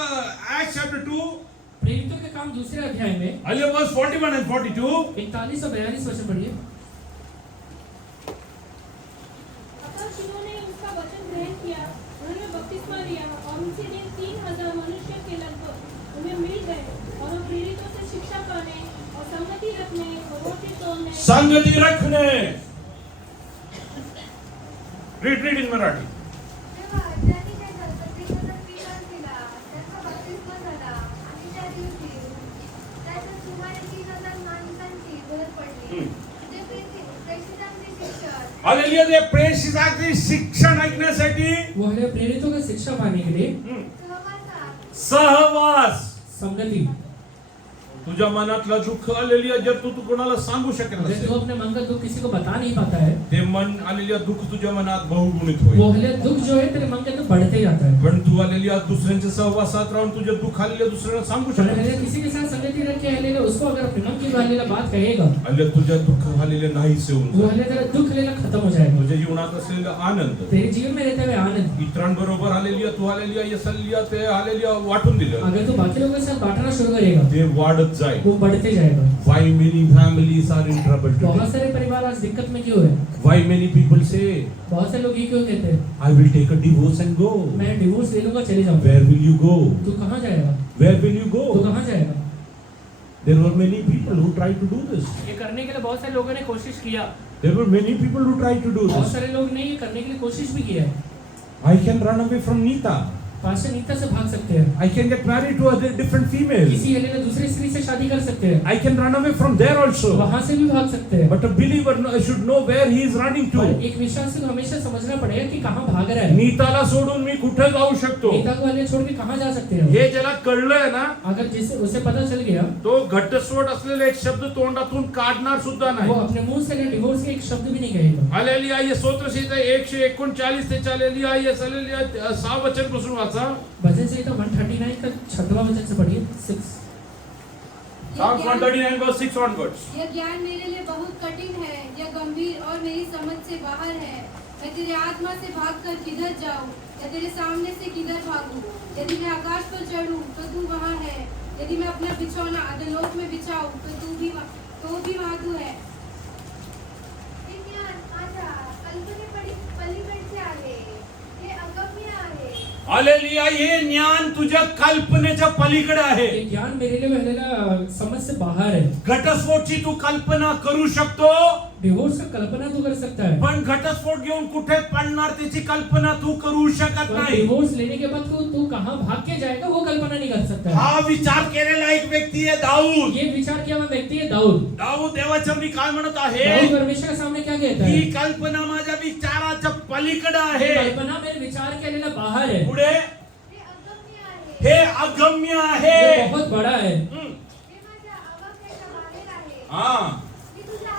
Acts chapter 2, प्रेरितों के काम दूसरे अध्याय में hallelujah, verse 41 and 42. 41 और 42 वचन पढ़िए। अतः जिन्होंने उसका वचन ग्रहण किया उन्होंने बपतिस्मा लिया और उसी दिन 3000 मनुष्य के लगभग उन्हें मिल गए और वो प्रेरितों से शिक्षा पाने और संगति रखने और रोटी तोड़ने संगती रखणे. Read in Marathi. तेव्हा ज्यांनी त्या गणपतीचा स्वीकार केला त्यांचा बप्तिस्मा झाला आणि त्या दिवशी त्याच्या सुमारे 3000 माणसांची भर पडली. ते प्रेषितांचे शिक्षण Hallelujah, they praise his act, शिक्षण ऐकण्यासाठी वो हालेलुया प्रेरितों का शिक्षा पाने के लिए सहवासात सहवास. संगति। तुझ्या मनातलं दुःख आलेली जर तू कोणाला सांगू शकत अगर नसेल, तू अपने मन का दुख किसी को बता नहीं पाता है, ते मन आलेली दुःख तुझ्या मनात बहुगुणित वो होईल. हालेलुया दुख जो है तेरे मन के अंदर बढ़ते जाता है। पण तू आलेली दुसऱ्यांच्या सहवासात राहून तुझे दुःख आलेले दुसऱ्याला सांगू और शकत हालेलुया नसेल. किसी के साथ संगति रख के हालेलुया उसको अगर अपने मन की हालेलुया बात कहेगा, आलेले तुझ्या दुःख आलेले नाहीसे होऊन वो जाईल. हालेलुया तेरा दुख हालेलुया खत्म हो जाएगा। तुझ्या जीवनात असलेला आनंद, तेरे जीवन में रहते हुए आनंद, इतरांबरोबर आलेली तू आलेली यसलिया ते आलेली वाटून दिलं, अगर तू बाकी लोगों के साथ बांटना शुरू करेगा ते वाढत जाईल. वो बढ़ते जाएगा। Why many families are in trouble बहुत today? सारे परिवार आज दिक्कत में क्यों है? Why many people say, बहुत से लोग ये क्यों कहते हैं I will take a divorce and go. मैं डिवोर्स ले लूंगा चले जाऊंगा। Where will you go? तू कहाँ जाएगा? Where will you तू go? कहाँ जाएगा? There were many people who tried to do this. ये करने के लिए बहुत सारे लोगों ने कोशिश किया। There were many people who tried to do बहुत this. सारे लोग ने ये करने के लिए कोशिश भी किया है। I can run away from Nita. Pastor Nita से भाग सकते हैं, I can get married to other different females. किसी हालेलुया दूसरी स्त्री से शादी कर सकते हैं, I can run away from there also. वहां से भी भाग सकते हैं। But a believer should know where he is running पर to. एक विश्वासी को हमेशा समझना पड़ेगा कि कहाँ भाग रहा है। नीताला सोडून मी कुठे जाऊ शकतो? नीता को हालेलुया छोड़ के कहाँ जा सकते हैं? हे ज्याला कळलंय ना, अगर जिसे उसे पता चल गया, तो घटस्फोट असलेले एक शब्द तोंडातून काढणार सुद्धा वो नाही. अपने मुंह से डिवोर्स के एक शब्द भी नहीं कहेगा। हालेलुया. ये स्तोत्रसंहिता 139 ते चालेलुया. ये हालेलुया 6 वचन पासून वाचा. भजन संहिता 139 का 6वां वचन से पढ़िए। 6 Psalm 139 verse 6 onwards. यह ज्ञान मेरे लिए बहुत कठिन है, यह गंभीर और मेरी समझ से बाहर है। मैं तेरे आत्मा से भागकर किधर जाऊं या तेरे सामने से किधर भागूं? यदि मैं आकाश पर चढ़ूं तो तू वहां है, यदि मैं अपना बिछौना अधोलोक में बिछाऊं तो भी वहां तू है। हे ज्ञान माझ्या पलीकडचे आहे, हे अगम्य आहे। हालेलुया. हे ज्ञान तुझ्या कल्पनेच्या पलीकडे आहे. ये ज्ञान मेरे लिए हालेलुया समझ से बाहर है। घटस्फोटची तू कल्पना करू शकतो, डिवोर्स का कल्पना तू कर सकता है, पण घटस्फोट घेऊन कुठे पडणार त्याची कल्पना तू करू शकत पर नाही. डिवोर्स लेने के बाद तू कहाँ भाग के जाएगा वो कल्पना नहीं कर सकता है। हा विचार केलेला एक व्यक्ती आहे दाऊद. ये विचार किया हुआ व्यक्ति है दाऊद। दाऊद देवाचरणी काय म्हणत दाऊद आहे? परमेश्वर के सामने क्या कहता है? ही कल्पना माझ्या विचाराच्या पलीकडे आहे. कल्पना मेरे विचार के हालेलुया बाहर है, पुढे हे अगम्य आहे, हे अगम्य आहे. ये बहुत बड़ा है। हे माझ्या अवघ्याच्या बाहेर आहे। हा. मी तुझ्या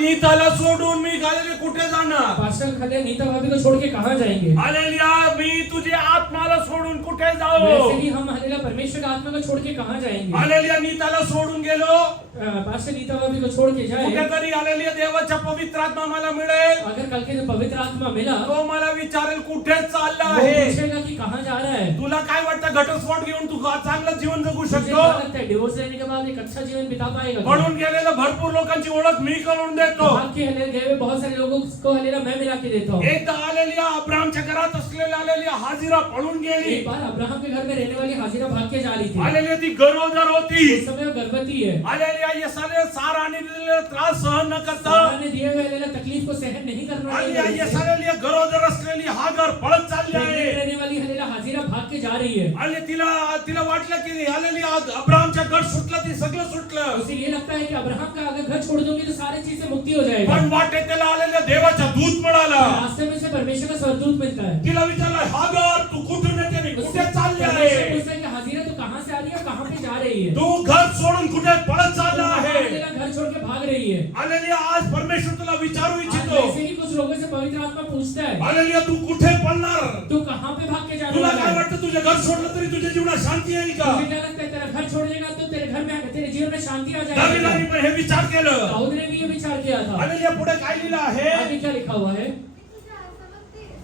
नीताला सोडून मी हालेलुया कुठे जाणार? पास्टर खले नीता भाभी को छोड़ के कहाँ जाएंगे? हालेलुया मी तुझे आत्माला सोडून कुठे वैसे जाऊ? ही हम हालेलुया परमेश्वर की आत्मा को छोड़ के कहाँ जाएंगे? हालेलुया नीताला सोडून गेलो पास्टर नीता भाभी को छोड़ के जाए, कुठेतरी हालेलुया देवाचा पवित्र आत्मा मला मिळेल, अगर कल के दिन पवित्र आत्मा मिला तो मला विचारेल कुठे चालला वो आहे? पूछेगा कि कहाँ जा रहा है? तुला काय वाटतं घटस्फोट घेऊन तू चांगलं जीवन जगू तुझे शकतो? क्या लगता है डिवोर्स लेने के बाद एक अच्छा जीवन बिता पाएगा क्या? म्हणून गेलेल्या भरपूर लोकांची ओळख मी करून देतो. भाग के हलेल गए हुए बहुत सारे लोगों को हलेला मैं मिला के देता हूँ. एकदा हालेलुया अब्राहमच्या घरात असलेल्या हालेलुया हाजिरा पळून गेली. एक बार अब्राहम के घर में रहने वाली हाजिरा भाग के जा रही थी. हालेलुया ती गरोदर होती. उस समय वो गर्भवती है. हालेलुया ये सारे साराने दिलेले त्रास सहन न करता. सारा ने दिए हुए हलेला तकलीफ को सहन नहीं करना हालेलुया ये है. सारे गरोदर असलेली हागर पळत चालली आहे. रहने वाली हलेला हाजिरा भाग के जा रही है. आणि तिला वाटलं की हालेलुया अब्राहमच्या घर सुटलं, ती सगळं सुटलं. उसे ये लगता है कि अब्राहम का अगर घर छोड़ दूंगी तो सारी चीज से मुक्ति हो जाएगा. पण वाटेत त्याला आलेल्या देवाचा दूत मिळाला. रास्ते में से परमेश्वर का स्वरदूत मिलता है. तिला विचारलं हागर तू कुठून येते आणि कुठे चालली परमेश्वर आहे? पूछता है कि हाजिरा तू कहाँ से आ रही है और कहाँ पे जा रही है? तू घर सोडून कुठे पळत चालला आहे? हलेला घर छोड़ के भाग रही है. हालेलुया आज परमेश्वर तुला विचारू आज इच्छितो. वैसे ही कुछ लोगों से पवित्र आत्मा पूछता है, हालेलुया तू कुठे पळणार? तू कहाँ पे भाग के जा तुला रहा काय है? वाटतं तुझे घर सोडलं तरी तुझ्या जीवनात शांती येईल का? तुझे क्या लगता है तेरा घर छोड़ देगा तो तेरे घर में तेरे जीवन में शांति आ जाएगी? दावीदानी पण हे विचार केलं. दाऊद ने भी ये विचार किया था. हालेलुया पुढे काय लिहिलं आहे? आगे क्या लिखा हुआ है? तुझ्या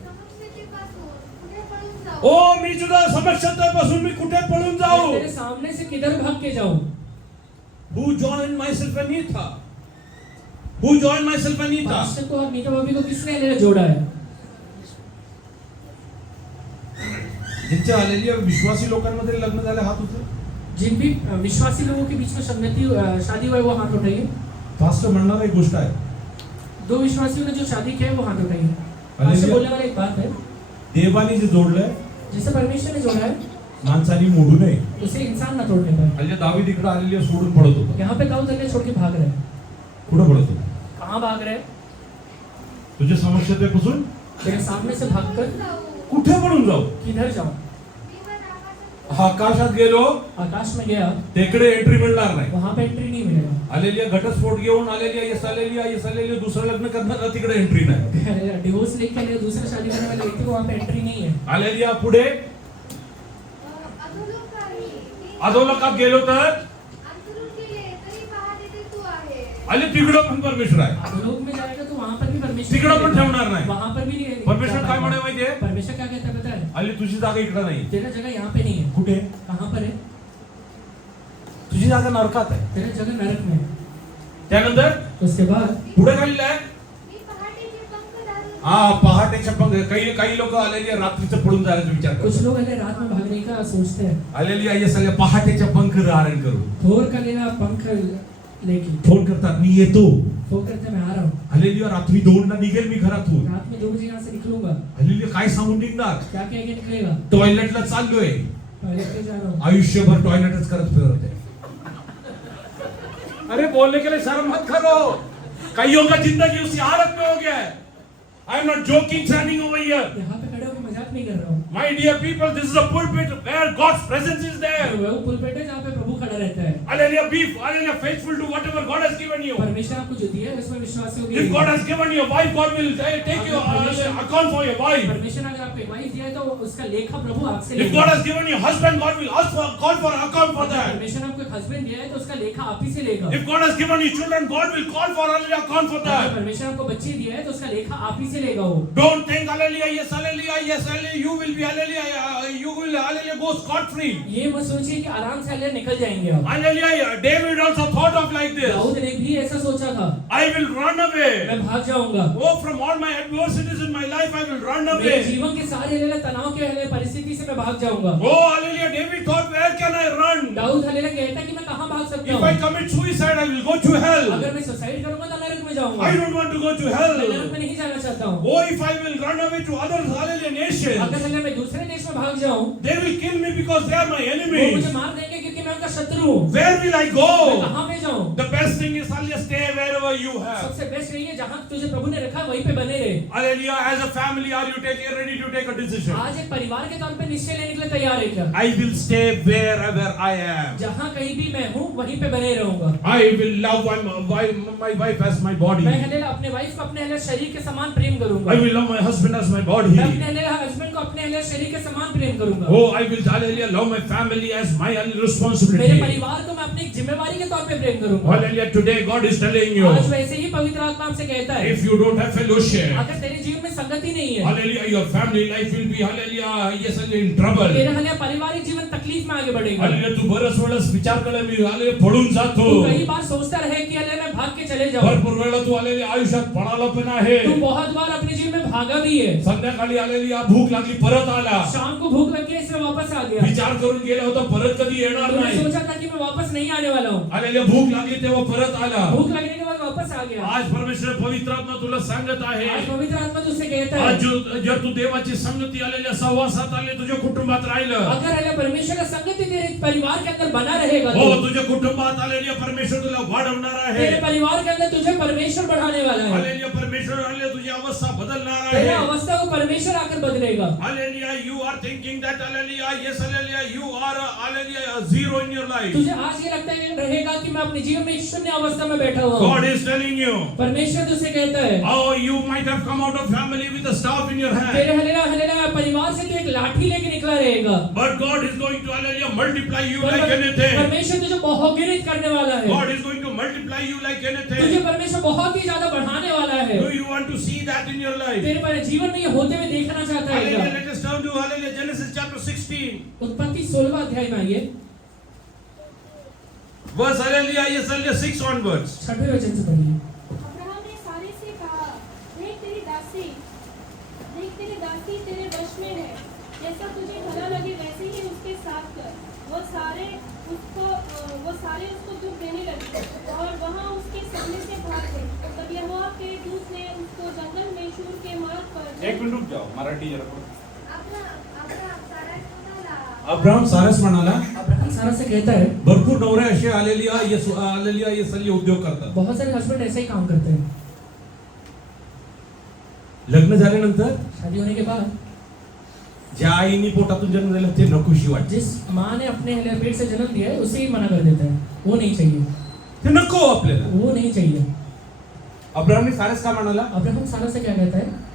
समस्येपासून कुठे पळून जाऊ? ओ मी तुझ्या समस्येपासून मी कुठे पळून जाऊ? तेरे सामने से किधर भाग के जाऊं? Who joined myself and Nita? Who joined myself and Nita? Pastor को और नीता भाभी को किसने हलेला जोड़ा है? ज्यांच्या आलेल्या विश्वासी लोकांमध्ये लग्न झाले हात होते. जिन भी विश्वासी लोगों के बीच में संगति शादी हुआ है वो हाथ उठाइए. पास्टर म्हणणारा एक गोष्ट आहे, दो विश्वासियों ने जो शादी किया है वो हाथ उठाइए. हालेलुया. पास्टर बोलने वाला एक बात है, देवाने जे जोडलंय जिसे परमेश्वर ने जोड़ा है माणसाने मोडू नये. उसे इंसान ना तोड़ने पाए. म्हणजे दावीद इकडे आलेली सोडून पळत होता. यहाँ पे दाऊद हलेला छोड़ के भाग रहे हैं. कुठं पळत होता? कहाँ भाग रहे हैं? तुझ्या समस्येपासून तेरे सामने से भागकर कुठे पळून जाऊ? किधर जाऊं? मी पण आकाशात आकाशात गेलो आकाश में गया, तिकडे एंट्री मिळणार नाही. वहां पे एंट्री नहीं मिलेगा. आलेल्या घटस्फोट घेऊन आलेल्या यस आलेली दुसरं लग्न करणार तिकडे एंट्री नाही. डिवोर्स लेके आए दूसरा शादी करने वाले व्यक्ति को वहां पे एंट्री नहीं है. आलेल्या पुढे अधोलोकात गेलो तर अंतरून गेले तरी पहाटे ते तू आहे. आले तिकडं पण परमेश्वर आहे. अधोलोक में जाएगा तो वहां पर भी परमेश्वर तिकडं पण ठेवणार नाही. वहां पर भी नहीं. परमेश्वर काय म्हणे माहितीये? परमेश्वर क्या कहता है पता है? आले तुझी जागा इकडे नाही. तेरा जगह यहाँ पे नहीं है. कुठे? कहाँ पर है? तुझी जागा नरकात आहे. तेरा जगह नरक में है. त्यानंतर उसके बाद पुढे काय लिहिलंय? मी पहाटेचे पंख धरून हा पहाटेच्या पंख. काही लोक आलेली रात्रीचं पळून जायचा विचार कुछ करतात. लोग अरे रात में भागने का सोचते हैं. आलेली आई सगळ्या पहाटेच्या पंख धारण करू थोर का लेना पंख लेके फोन करतात, मी येतो. फोन करते मैं आ रहा हूँ. आलेली रात्री 2ला निघेल मी घरातून. रात में 2 बजे यहाँ से निकलूंगा. आलेली काय सांगून निघणार? क्या कह के निकलेगा? टॉयलेटला चाललोय. टॉयलेट पे जा रहा हूँ. आयुष्यभर टॉयलेटच करत फिरत आहे. अरे बोलने के लिए शर्म मत करो. कईयों का जिंदगी उसी हालत में हो गया है. I am not joking standing over here. यहाँ पे खड़े होकर मजाक नहीं कर रहा हूँ. My dear people, this is a pulpit where God's presence is there. वो पुलपेट है जहाँ पे प्रभु खड़ा रहता है. Hallelujah, be hallelujah, faithful to whatever God has given you. परमेश्वर आपको जो दिया है उसमें विश्वासी होगी. If God has given you a wife, God will take you account for your wife. परमेश्वर ने अगर आपको एक वाइफ दिया है तो उसका लेखा प्रभु आपसे If God has given you a husband, God will ask for call for account for that. परमेश्वर ने आपको एक हस्बैंड दिया है तो उसका लेखा आप ही से लेगा. If God has given you children, God will call for hallelujah account for अगर that. परमेश्वर ने आपको बच्चे दिया है तो उसका लेखा आप ही से लेगा वो. Don't think hallelujah, yes hallelujah, you will be hallelujah, you will hallelujah go scot free. ये मत सोचिए कि आराम से हल्ले निकल जाएंगे आप. Hallelujah, David also thought of like this. Dawood ने भी ऐसा सोचा था. I will run away. मैं भाग जाऊंगा. Oh, from all my adversities in my life, I will run मेरे away. जीवन के सारे हल्ले तनाव के हल्ले परिस्थिति से मैं भाग जाऊंगा. Oh, hallelujah, David thought, where can I run? Dawood हल्ले कहता कि मैं कहां भाग सकता If I हूं? commit suicide, I will go to hell. अगर मैं सुसाइड करूंगा तो नरक में जाऊंगा. I don't want to go to मैं hell. नरक में नहीं जाना चाहता हूं. Oh, if I will run away to other hallelujah nations, अगर मैं दूसरे देश में भाग जाऊं they will kill me because they are my वो enemies. मुझे मार देंगे क्योंकि मैं उनका शत्रु हूं. Where will I मैं go? कहां पे जाऊं? The best thing is hallelujah, stay wherever wherever you have. सबसे बेस्ट यही है जहाँ तुझे प्रभु ने रखा वहीं पे बने रहे। Hallelujah. As a family, are you ready to take a decision? आज एक परिवार के तौर पे निश्चय लेने के लिए तैयार है क्या? I will stay wherever I am. जहाँ कहीं भी मैं हूँ वहीं पे बने रहूंगा। I will love my wife as my body. मैं हलेला अपने वाइफ को अपने हलेला शरीर के समान प्रेम करूंगा। I will love my husband as my body. मैं अपने हलेला हस्बैंड को अपने हलेला शरीर के समान प्रेम करूंगा। Oh, I will hallelujah love my family as my responsibility. मेरे परिवार को मैं अपनी एक जिम्मेवारी के तौर पे प्रेम करूंगा। Hallelujah. Today God is telling you, आज वैसे ही पवित्र आत्मा हमसे कहता है, if you don't have fellowship, अगर तेरे जीवन में संगति नहीं है, hallelujah, your family life will be hallelujah, yes, in trouble. तेरा हलेला पारिवारिक जीवन तकलीफ में आगे बढ़ेगा। hallelujah, तू बरस विचार करे मी hallelujah पडून जातो. तू कई बार सोचता रहे कि हलेला मैं भाग के चले जाऊं। भरपूर वेळा तू hallelujah आयुष्यात पडाला पण आहे. तू बहुत बार अपने जीवन में भागा भी है। संध्याकाळी hallelujah भूक लागली परत आला. शाम को भूख लगी इसलिए वापस आ गया। विचार करून गेला होता परत कधी येणार तूने नाही. सोचा था कि मैं वापस नहीं आने वाला हूँ। hallelujah भूक लागली तेव्हा परत आला. भूक लगने के बाद वापस आ गया। आज परमेश्वर पवित्र आत्मा तुला सांगत आहे, आज पवित्र आत्मा तुझसे कहता है, आज जर तू देवाची संगती आलेल्या सहवासात आले तुझ्या कुटुंबात राहिलं, अगर हलेला परमेश्वर का संगति तेरे परिवार के अंदर बना रहेगा हो तो तुझ्या कुटुंबात आलेल्या परमेश्वर तुला वाढवणार आहे. तेरे परिवार के अंदर तुझे परमेश्वर बढ़ाने वाला है। हालेलुया परमेश्वर आले तुझी अवस्था बदलणार आहे. तेरे अवस्था को परमेश्वर आकर बदलेगा। Hallelujah you are thinking that hallelujah yes hallelujah you are hallelujah a zero in your life. तुझे आज ये लगता है रहेगा कि मैं अपने जीवन में एक शून्य अवस्था में बैठा हुआ God हूँ। is telling you, परमेश्वर तुझसे कहता है, oh you might have come out of family with a staff in your hand, तेरे हलेला हलेला परिवार से तू एक लाठी लेके निकला रहेगा। but God is going to hallelujah multiply you like anything. परमेश्वर तुझे बहुगिरित करने वाला है। God is going to multiply you like तुझे anything. परमेश्वर बहुत ही ज्यादा बढ़ाने वाला है। Do you want to see that in your life? तेरे पर जीवन में ये होते हुए देखना चाहता है क्या? Hallelujah. Let us turn to hallelujah Genesis chapter 16. उत्पत्ति 16वां अध्याय में आइए, Verse hallelujah yes hallelujah 6 onwards. 6वें वचन से पढ़िए। अब्राहम ने सारे से कहा, देख तेरी दासी तेरे वश में है, जैसा तुझे भला लगे वैसे ही उसके साथ कर। वो सारे उसको दुख देने लगे और वहाँ उसके सामने से भाग गए। तब यहोवा के दूत ने उसको जंगल में शूर के मार्ग पर एक मिनिट रुक जाओ मराठी जरा. अब्राहम सारस म्हणाला, अब्राहम सारा से कहता है, भरपूर नवरे असे आलेलिया ये सल्ली उद्योग करतात. बहुत सारे हस्बैंड ऐसे ही काम करते हैं। लग्न झाल्यानंतर शादी होने के बाद ज्या आईने पोटातून जन्म दिला ते नकोशी वाटते. जिस माँ ने अपने हलेला पेट से जन्म दिया है उसे ही मना कर देता है, वो नहीं चाहिए, ते नको आपल्याला. वो नहीं चाहिए। अब्राहमने सारस का म्हणाला, अब्राहम सारा से क्या कहता है,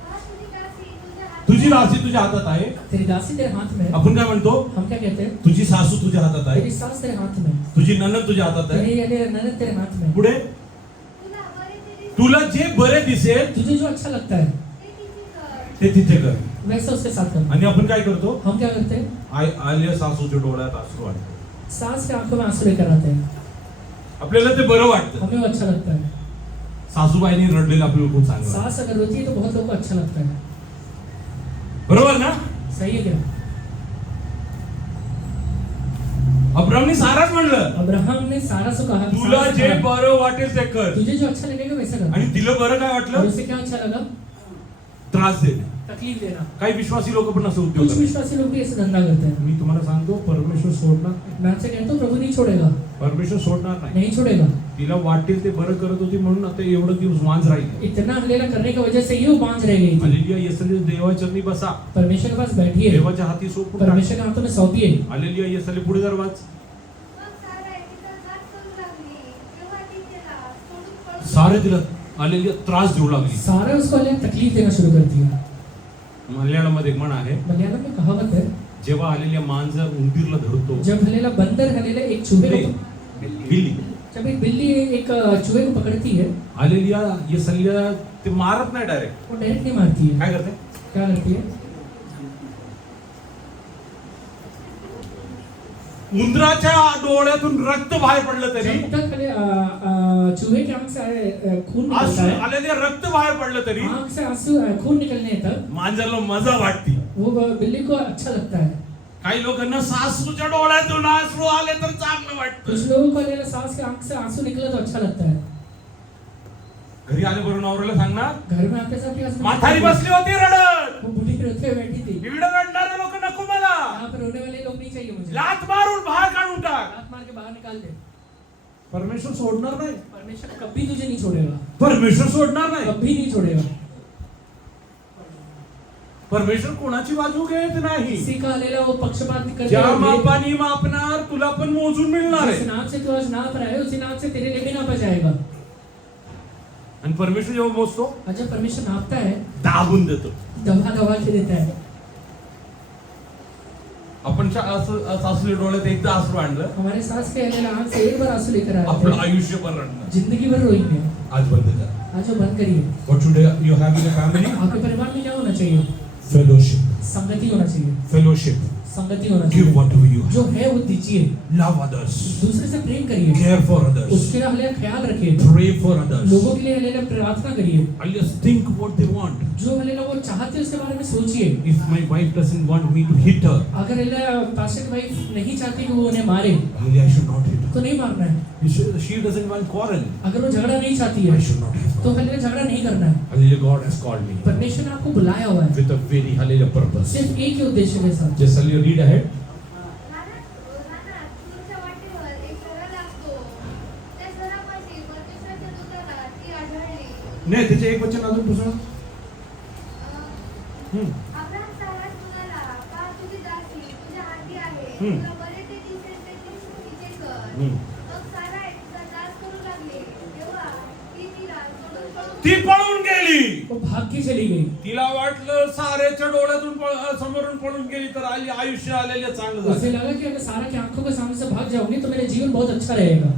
तुझी दासी तुझ्या हातात आहे. तेरी दासी तेरे हाथ में है। आपण काय म्हणतो, हम क्या कहते हैं, तुझी सासू तुझ्या हातात आहे, तेरी सास तेरे हाथ में है, तुझी ननद तुझ्या हातात आहे. तेरी हलेला ननद तेरे हाथ में है। पुढे तुला जे बरे दिसेल तुझे जो अच्छा लगता है ते तिथे कर. वैसा उसके साथ कर। आणि आपण काय करतो, हम क्या करते हैं, आल्या सासूच्या डोळ्यात अश्रू वाटतं. सास के आंखों में आंसू लेकर आते हैं, आपल्याला ते बरं वाटतं. हमें वो अच्छा लगता है। सासूबाईंनी रडलेलं आपल्याला खूप चांगलं वाटतं. सास अगर रोती है तो बहुत लोगों को अच्छा लगता है। बरोबर ना. सही है क्या? अब्राहमने साराच म्हणलं, अब्राहम ने सारा से कहा, तुला सारा से जे कहा, बरं वाटेल ते कर. तुझे जो अच्छा लगेगा वैसा कर। आणि तिला बरं काय और वाटलं, उसे क्या अच्छा लगा, त्रास देणे. तकलीफ देना। काही विश्वासी लोक पण असं उद्योग कुछ करतात. विश्वासी लोग भी ऐसे धंधा करते हैं। मी तुम्हाला सांगतो, परमेश्वर सोडणार नाही. मैं आपसे कहता हूँ प्रभु नहीं छोड़ेगा, परमेश्वर सोडणार नाही. नहीं छोड़ेगा। तिला वाटेल ते बरं करत होती म्हणून आता एवढं दिवस वांज राहील. इतना हलेला करने की वजह से ही वो बांझ रह गई थी। हालेलुया. येसले देवाच्या चरणी बसा, परमेश्वर के पास बैठिए, देवाच्या हाती सोपून टाका. परमेश्वर के हाथों में सौंपिए। हालेलुया. येसले पुढे जर वाच. सारे तिला हालेलुया त्रास देऊ लागली. सारा उसको हलेला तकलीफ देना शुरू करती है। मल्याळमध्ये एक म्हण आहे, मलयालम में कहावत है, जेव्हा हालेलुया मांजर उंदीरला धरतो, जब हलेला बंदर हलेला एक चूहे को, बिल्ली जब एक बिल्ली एक चूहे को पकड़ती है, हालेलुया येसल्या ते मारत नाही डायरेक्ट. वो डायरेक्ट नहीं मारती है। काय करते, क्या करती है, उंदराच्या डोळ्यातून रक्त बाहेर पडलं तरी, जब तक चूहे के आंख से खून निकलता है, हालेलुया रक्त बाहेर पडलं तरी आंख से आंसू खून निकलने तक मांजरला मजा वाटते. वो बिल्ली को अच्छा लगता है। काही लोकांना सासूच्या डोळ्यातून अश्रू आले तर चांगलं वाटतं. कुछ लोगों को हलेला सास के आंख से आंसू निकला तो अच्छा लगता है। घरी आले बरोबर नवऱ्याला सांगणार, घर में आते साथ ही म्हातारी बसली होती रडत, वो बुढ़ी रोते हुए बैठी थी। इकडे रडणारे लोक नको मला, यहाँ पर रोने वाले लोग नहीं चाहिए मुझे, लात मारून बाहेर काढून टाक. हाथ मार के बाहर निकाल दे. परमेश्वर सोडणार नाही. परमेश्वर कभी तुझे नहीं छोड़ेगा, परमेश्वर सोडणार नाही. कभी नहीं छोड़ेगा. परमेश्वर कोणाची बाजू घेत नाही. किसी का लेला वो पक्षपात करते ज्या रहेंगे. मापानी मापणार तुला पण मोजून मिळणार जिस आहे. नाप से तू आज नाप रहा है उसी नाप से तेरे लिए भी नापा जाएगा. आणि परमेश्वर जेव्हा मोजतो और जब परमेश्वर नापता है दाबून देतो. दबा दबा के देता है. आपण सासूच्या डोळ्यात एकदा आसरू आणलं हमारे सास के अगले आंख से एक बार आंसू लेकर आए आपलं थे, आयुष्यभर रडणार. जिंदगी भर रोएंगे. आज बंद कर. आज वो बंद करिए. What should you have in a family? आपके परिवार में क्या होना चाहिए? Fellowship. संगति होना चाहिए. Fellowship. संगति होना Give चाहिए. whatever you have. जो है वो दीजिए. Love others. दूसरे से प्रेम करिए. Care for others. उसके लिए हले ख्याल रखिए. Pray for others. लोगों के लिए हले प्रार्थना करिए. I'll just think what they want. जो हले वो चाहते हैं उसके बारे में सोचिए. If my wife doesn't want me to hit her, अगर हले पास्टर की वाइफ नहीं चाहती कि वो उन्हें मारे really I should not hit her. तो नहीं मारना है. She doesn't want quarrel. अगर वो झगड़ा नहीं चाहती I है should not have तो her. हले झगड़ा नहीं करना है. Hallelujah, God has called me परमेश्वर ने आपको बुलाया हुआ है with a very hallelujah purpose. सिर्फ एक ही उद्देश्य के साथ. Just hallelujah, read ahead. नाना तुमच्या वाटेवर एक झरा लागतो. त्या झरापाशी परमेश्वराच्या दूताला ती आढळली. नाही त्याचे एक वचन अजून पुसणं. अब्राहम सारा म्हणाला, पहा तुझी दासी तुझ्या हाती आहे. तुला बरे ते दिसेल ते तिचे कर. मग सारा तिचा दास करू लागले. तेव्हा ती तिला सोडून पळून ती पळून गेली. वो भाग के चली गई. तिला वाटलं सारेच्या डोळ्यातून समोरून पळून गेली तर आयुष्य आलेलं चांगलं उसे झालं. लगा कि अगर सारा की आंखों के सामने से भाग जाऊंगी तो मेरा जीवन बहुत अच्छा रहेगा.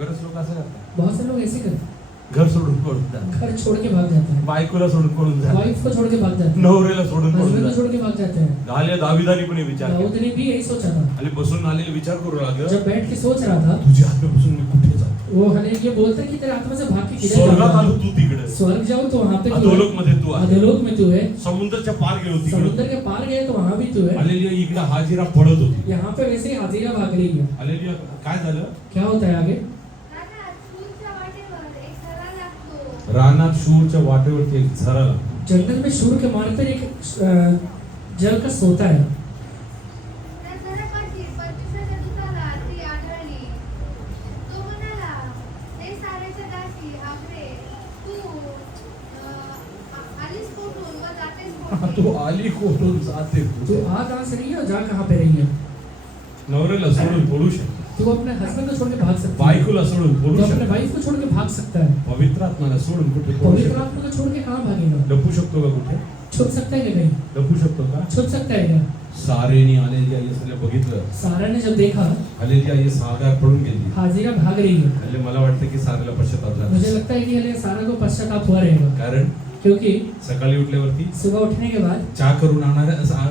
बरेच लोक असं करतात. बहुत से लोग ऐसे करते हैं. घर सोडून पळून जातात. घर छोड़ के भाग जाते हैं. बायकोला सोडून पळून जातात. वाइफ को छोड़ के भाग जाते हैं. नवऱ्याला सोडून पळून हस्बैंड को जातात. छोड़ के भाग जाते हैं. झाले दाविदानी कोणी विचार दाऊद केला. ने भी यही सोचा था. आणि बसून आलेले विचार करू लागलं जब बैठ के सोच रहा था तुझ्या आत्म्यापासून मी कुठे जातो. वो हले ये बोलता है कि तेरे आत्मा से भाग के किधर स्वर्गात जाऊंगा. आलो तू तिकडे. स्वर्ग जाऊं तो वहां पे तू अधोलोक है. मध्ये तू आहे. अधोलोक में तू है. समुद्राच्या पार गेलो समुद्र तिकडे. के पार गए तो वहां भी तू है. आलेली इकडे हाजिरा पडत होती. यहाँ पे वैसे ही हाजिरा भाग रही है. आलेली काय झालं. क्या होता है आगे? नाना सूरच्या वाटेवर एक झरा लागतो. रानात शूरच्या वाटेवरती एक झरा लागला. जंगल में शूर के मार्ग पर एक जल का सोता है. त्या झरापाशी परमेश्वराच्या दूताला ती आढळली. तो म्हणाला, हे साऱ्याच्या दासी आमरे, तू आलीस कोठून व जातेस कोठे? तू आली कोठून जाते. तू आ कहाँ से रही है और जा कहाँ पे रही है? नवऱ्याला सोडून पळू शकतो. तू अपने हस्बैंड को छोड़ के भाग सकता है. बायकोला सोडून तू पळू अपने शकतो. वाइफ को छोड़ के भाग सकता है. पवित्र आत्माला सोडून कुठे पळू पवित्र शकतो. आत्मा को छोड़ के कहाँ भागेगा? लपू शकतो का कुठे. छुप सकता है क्या कहीं? लपू शकतो का. छुप सकता है क्या? सारेनी आलेली आई सगळं बघितलं. सारा ने जब देखा आलेली आई सागर पळून गेली. हाजिरा भाग रही है. म्हणजे मला वाटतं की सारेला पश्चाताप झाला. मुझे लगता है कि हले सारा को पश्चाताप हुआ रहेगा. कारण क्योंकि सकाळी उठल्यावरती सुबह उठने के बाद चहा करून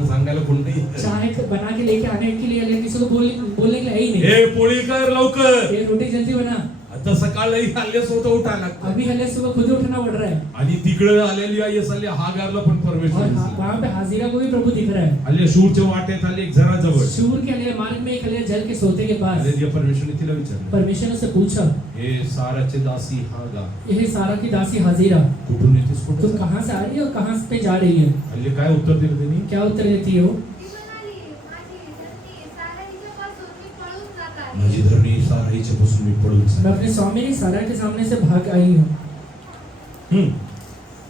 सांगायला कोण नाही. चाय बना के लेके आने के लिए हले किसी को बोलने के लिए है ही नहीं. ए पोळी कर लवकर. ये रोटी जल्दी बना. आता सकाळी आले स्वतः उठायला लागतं. अभी हले सुबह खुद ही उठना पड़ रहा है. आणि तिकडे आलेली आई असली हागारला पण परमेश्वर और दिसला. वहाँ पे हाजिरा को भी प्रभु दिख रहा है. आले शूरच्या वाटेत आले एक जरा जवळ. शूर के लिए मार्ग में एक हले जल के सोते के पास आलेली परमेश्वरने तिला विचारलं, परमेश्वर ने उससे पूछा, हे साराचे दासी हागा ये सारा की दासी हाजिरा कुठून येतेस तुम कुठे. कहाँ से आ रही हो और कहाँ पे जा रही है? आले काय उत्तर दिलं त्यांनी. क्या उत्तर देती हो? ती म्हणाली, माझी धरती सारा हिच्यापासून मी पळून जात आहे. माझी धरणी सारा हिच्यापासून मी पळून मैं जाईन. अपने स्वामी सारा के सामने से भाग आई हूँ.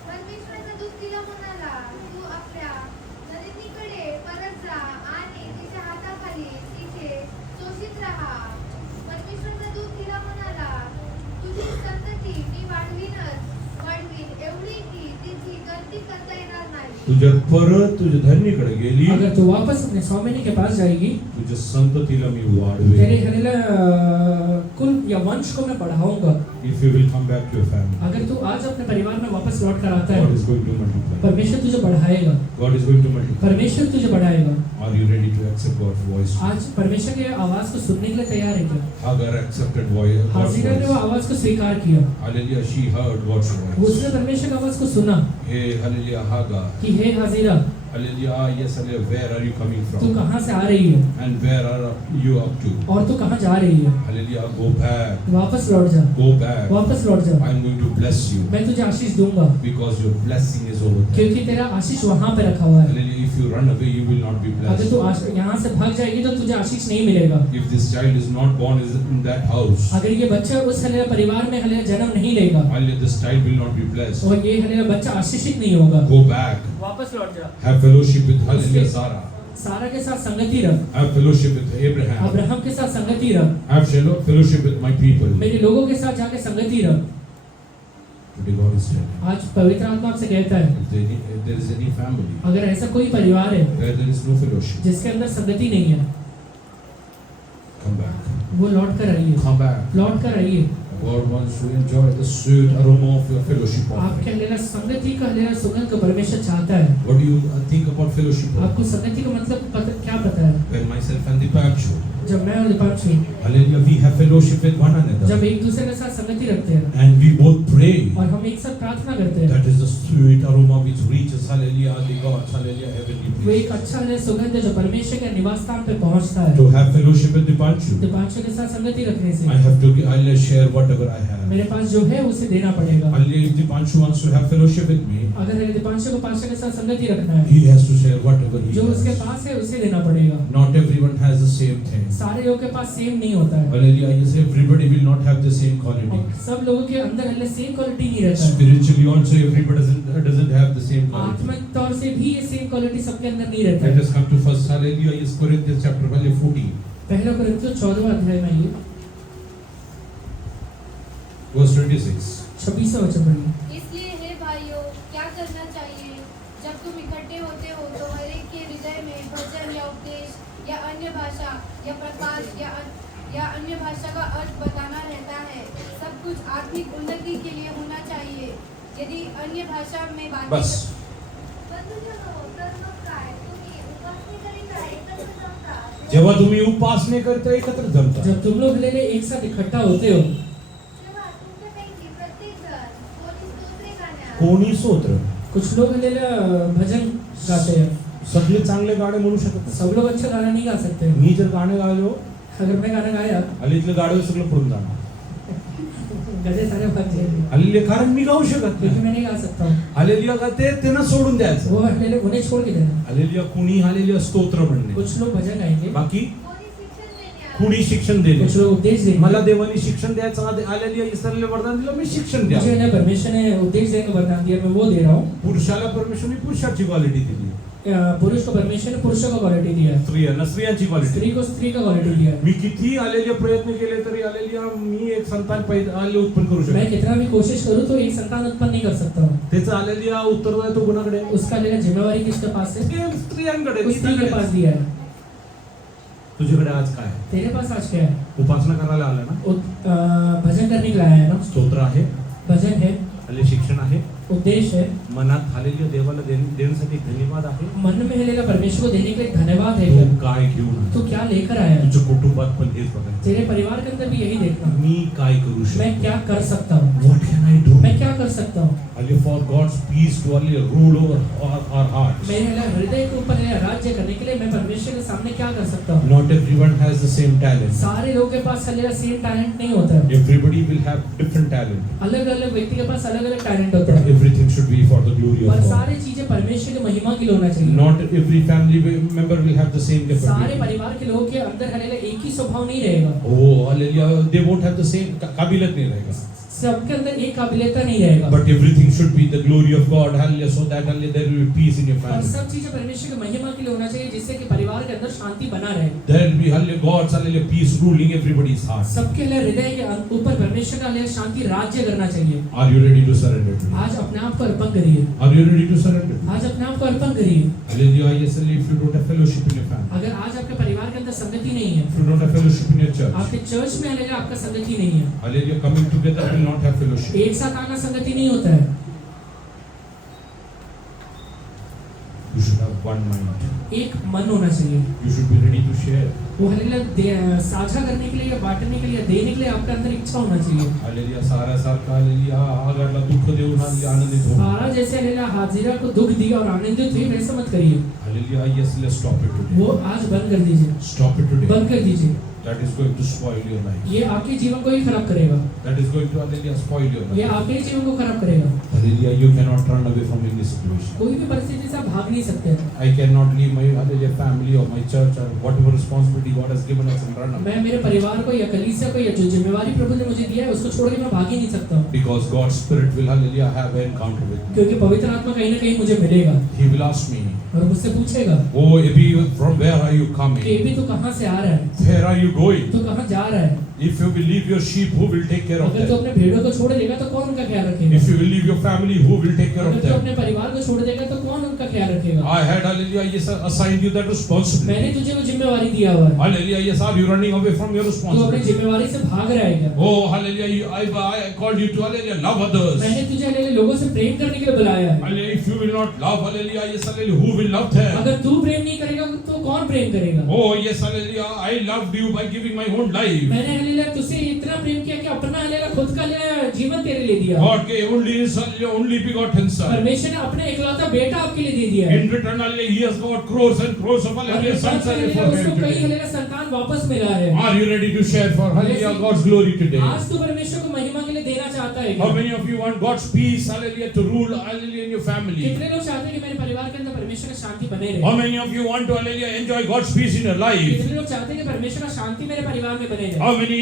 परमेश्वराचा दूत तिला म्हणाला, तू आपल्या नदिनीकडे परत जा आणि तिच्या हाताखाली तिचे शोषित राहा. परमेश्वराचा दूत तिला म्हणाला, तुझी संतती मी वाढवीन एवढी की तिची गणती करता येणार नाही. तू जर परत तुझ्या धरणीकडे गेली अगर तू वापस अपने स्वामिनी के पास जाएगी तुझ्या संततीला मी तेरे वाढवेन. हलेला कुल या वंश को मैं बढ़ाऊंगा. If you will come back to your family, अगर तू आज अपने परिवार में वापस लौट कर आता गॉड है इज गोइंग टू मल्टीप्लाई. परमेश्वर तुझे बढ़ाएगा. God is going to multiply. परमेश्वर तुझे बढ़ाएगा. Are you ready to accept God's voice. आज परमेश्वर की आवाज को सुनने के लिए तैयार है क्या? हागर एक्सेप्टेड वॉइस. हाजिरा ने वो आवाज को स्वीकार किया. Hallelujah, she heard God's voice. उसने परमेश्वर की आवाज को सुना हे हालेलुया हागा कि हे हाजिरा Hallelujah. Yes, hallelujah. Where are you coming तू from? कहाँ से आ रही है And where are you up to? और तू कहाँ जा रही है? Hallelujah. Go back. वापस लौट जा, Go back. वापस लौट जा। I'm going to bless you मैं तुझे आशीष दूंगा because your blessing is over there. क्योंकि तेरा आशीष वहाँ पे रखा हुआ है। Hallelujah. If you run away, you will not be अगर तू blessed. यहाँ से भाग जाएगी तो तुझे आशीष नहीं मिलेगा। If this child is not born in that house, अगर ये बच्चा उस हलेला परिवार में हलेला जन्म नहीं लेगा hallelujah, this child will not be blessed. और ये हलेला बच्चा आशीषित नहीं होगा। Go back. वापस लौट जा, Have fellowship with hallelujah Sarah. सारा के साथ संगति रख, Have fellowship with Abraham. Abraham के साथ संगति रख, Have fellowship with my people. मेरे लोगों के साथ जाके संगति रख। Today God is telling. आज पवित्र आत्मा आपसे कहता है If there is any family अगर ऐसा कोई परिवार है where there is no fellowship, जिसके अंदर संगति नहीं है, come back. वो लौट कर आइए, Come back. लौट कर आइए। God wants to enjoy the sweet aroma of your fellowship आपके offering. हलेला संगति का हलेला सुगंध को परमेश्वर चाहता है। What do you think about fellowship offering? आपको संगति का मतलब क्या पता है? When myself and the Pacho, जब मैं और Deepanshu hallelujah, we have fellowship with one another. जब एक दूसरे के साथ संगति रखते हैं And we both pray. और हम एक साथ प्रार्थना करते हैं, That is the sweet aroma which reaches, hallelujah, the God's, hallelujah, heavenly वो एक place. अच्छा हलेला सुगंध है जो परमेश्वर के निवास स्थान पे पहुंचता है। To have fellowship with the Pacho, Deepanshu के साथ संगति रखने से I have to, I'll share whatever I have. मेरे पास जो है उसे देना पड़ेगा। Hallelujah, if the Pacho wants to have fellowship with me, अगर मेरे दीपांशु को पास्टर के साथ संगति रखना है, he has to share whatever he जो उसके has. पास है उसे देना पड़ेगा। Not everyone has the same thing. सारे लोगों के पास सेम नहीं होता है Hallelujah, yes, everybody will not have the same और quality. सब लोगों के अंदर हल्ले सेम क्वालिटी नहीं रहता है। Spiritually also everybody doesn't have the same quality. आत्मिक तौर से भी ये सेम क्वालिटी सबके अंदर नहीं रहता है। Let us come to first, hallelujah, yes, Corinthians chapter 14, पहला कुरिन्थियों 14वां अध्याय में ये verse 26. 26वां वचन पढ़िए। इसलिए हे भाइयों, क्या करना चाहिए? जब तुम इकट्ठे होते हो तो हर एक के हृदय में वचन या उपदेश या अन्य भाषा या प्रकाश या अन्य भाषा का अर्थ बताना रहता है। सब कुछ आत्मिक उन्नति के लिए होना चाहिए। यदि अन्य भाषा में बातें बस जेव्हा तुम्ही उपासने करता एकत्र जमता, जब तुम लोग हल्ले एक साथ इकट्ठा होते हो, कोणी स्तोत्र, कुछ लोग हल्ले भजन गाते हैं। सगळे चांगले गाणे म्हणू शकत नाही. सब लोग अच्छा गाना नहीं गा सकते। मी जर गाणे गायलो, अगर मैं गाना गाया हल्लीतले गाडवे सगळं पडून जाणार. गधे सारे भाग जाएंगे हल्ली कारण मी गाऊ शकत क्योंकि नाही. मैं नहीं गा सकता हूँ। हालेलुया गाते त्यांना सोडून द्यायचं. वो हल्ले उन्हें छोड़ के देना। हालेलुया कुणी हालेलुया स्तोत्र म्हणणे, कुछ लोग भजन गाएंगे, बाकी कुणी शिक्षण देणे. कुछ लोग उपदेश देंगे। मला देवाने शिक्षण द्यायचं हालेलुया इसरायला वरदान दिलं, मी शिक्षण मुझे द्या. ना परमेश्वर ने उपदेश देने का वरदान दिया, मैं वो दे रहा हूँ। पुरुषाला परमेश्वरने पुरुषाची क्वालिटी दिली, पुरुष को परमेश्वर ने पुरुषों को क्वालिटी दिया है, स्त्रियांना स्त्रियांची क्वालिटी. स्त्री को स्त्री का क्वालिटी दिया है। मी किती आलेले प्रयत्न केले तरी आलेल्या मी एक संतान पैदा उत्पन्न करू मैं शकतो. कितना भी कोशिश करूँ तो एक संतान उत्पन्न नहीं कर सकता हूँ। त्याचं आलेल्या उत्तरदायित्व गुणाकडे उसका लेना जिम्मेवारी किसके पास है? ते स्त्रियांकडे. उस स्त्री के पास दिया है। तुझ्याकडे आज काय? तेरे पास आज क्या है? उपासना करायला आला ना, भजन करने के लिए आया है ना, स्तोत्र आहे, भजन है, हल्ली शिक्षण आहे, उपदेश है, मनात हालेलुया देवाला देण्यासाठी धन्यवाद आहे. मन में हलेला परमेश्वर को देने के लिए धन्यवाद है। तू काय घेऊन आला? तो क्या लेकर आया है? तुझ्या कुटुंबात पण हेच बघायचं, तेरे परिवार के अंदर भी यही देखना, मी काय करू मैं शकतो. क्या कर सकता हूँ, What can I do? मैं क्या कर सकता हूँ। Hallelujah, for God's peace to hallelujah rule over our hearts. मेरे हृदय के ऊपर राज्य करने के लिए मैं परमेश्वर के सामने क्या कर सकता हूँ? Not everyone has the same talent. सारे लोगों के पास हलेला सेम टैलेंट नहीं होता है। Everybody will have different talent. अलग अलग व्यक्ति के पास अलग अलग टैलेंट होता But है, everything should be for the glory of पर God. सारी चीजें परमेश्वर की महिमा के लिए होना चाहिए। Not every family member will have the same सारे capability. परिवार के लोगों के अंदर हलेला एक ही स्वभाव नहीं रहेगा, Oh, hallelujah, they won't have the same काबिलियत नहीं रहेगा. सबके अंदर एक काबिलियता नहीं रहेगा, But everything should be the glory of God, hallelujah, so that hallelujah there will be peace in your और family. सब चीजें परमेश्वर की महिमा के लिए होना चाहिए जिससे कि परिवार के अंदर शांति बना रहे। There will be hallelujah God's hallelujah peace ruling everybody's heart. सबके लिए हृदय के ऊपर परमेश्वर का हलेला शांति राज्य करना चाहिए। Are you ready to surrender to me? आज अपने आप को अर्पण करिए, Are you ready to surrender? आज अपने आप को अर्पण करिए। Hallelujah, yes, hallelujah, if you don't have fellowship in your family, अगर आज आपके परिवार के अंदर संगति नहीं है, if you don't have fellowship in your church, आपके चर्च में हलेला आपका संगति नहीं है, hallelujah, coming together will not have fellowship. एक साथ आना संगति नहीं होता है, You should have one mind. एक मन होना चाहिए। You should be ready to share. वो हालेलुया साझा करने के लिए या बांटने के लिए देने के लिए आपके अंदर इच्छा होना चाहिए। हालेलुया सारा हालेलुया आगरला दुःख देऊन आनंदित हो. सारा जैसे हालेलुया हाजिरा को दुख दिया और आनंदित हुई वैसे मत करिए। Hallelujah. Yes, let's stop it today. वो आज बंद कर दीजिए। Stop it today. बंद कर दीजिए। That is going to spoil your life. ये आपके जीवन को ही खराब करेगा। That is going to hallelujah spoil your ये life. आपके जीवन को खराब करेगा। Hallelujah. You cannot run away from any situation. कोई भी परिस्थिति से आप भाग नहीं सकते। I cannot leave my hallelujah family or my church or whatever responsibility God has given us and run away. मैं मेरे परिवार को या कलीसिया को या जो जिम्मेवारी प्रभु ने मुझे दिया है उसको छोड़ के मैं भाग ही नहीं सकता। Because God's Spirit will hallelujah have an encounter with me. क्योंकि पवित्र आत्मा कहीं ना कहीं मुझे मिलेगा He will ask me, और मुझसे पूछेगा oh Abhi, from where are you कि coming? अभी तू कहाँ से आ रहा है, Where are you going? तू कहाँ जा रहा है। If you will leave your sheep, who will take care of अगर तू them? अपने भेड़ों को छोड़ देगा तो कौन उनका ख्याल रखेगा। If you will leave your family, who will take care अगर of तू them? अपने परिवार को छोड़ देगा तो कौन उनका ख्याल रखेगा। I had hallelujah yes assigned you that मैंने responsibility. तुझे वो जिम्मेवारी दिया हुआ है। Hallelujah yes, are you running away from your तू अपनी responsibility? जिम्मेवारी से भाग रहा है क्या। Oh hallelujah, I called you to hallelujah love others. मैंने तुझे हालेलुया लोगों से प्रेम करने के लिए बुलाया है। Hallelujah, if you will not love hallelujah yes hallelujah, who will love them? अगर तू प्रेम नहीं करेगा तो कौन प्रेम करेगा। Oh yes hallelujah, I loved you by giving my own life. मैंने हालेलुया तुझसे इतना प्रेम किया कि अपना हालेलुया खुद का जीवन तेरे लिए दिया। God gave only his only begotten son. परमेश्वर ने अपने इकलौता बेटा आपके लिए दे दिया है। In return hallelujah, he has got crores and crores of hallelujah sons and for उसको him कई today. हालेलुया संतान वापस मिला है। Are you ready to share for hallelujah God's glory today? आज तो परमेश्वर को महिमा के लिए देना चाहता है। How many of you want God's peace hallelujah to rule hallelujah in your family? कितने लोग चाहते हैं कि मेरे परिवार के अंदर परमेश्वर की शांति बने रहे। How many of you want to hallelujah enjoy God's peace in your life? कितने लोग चाहते हैं कि परमेश्वर का शांति मेरे परिवार में बने रहे। How many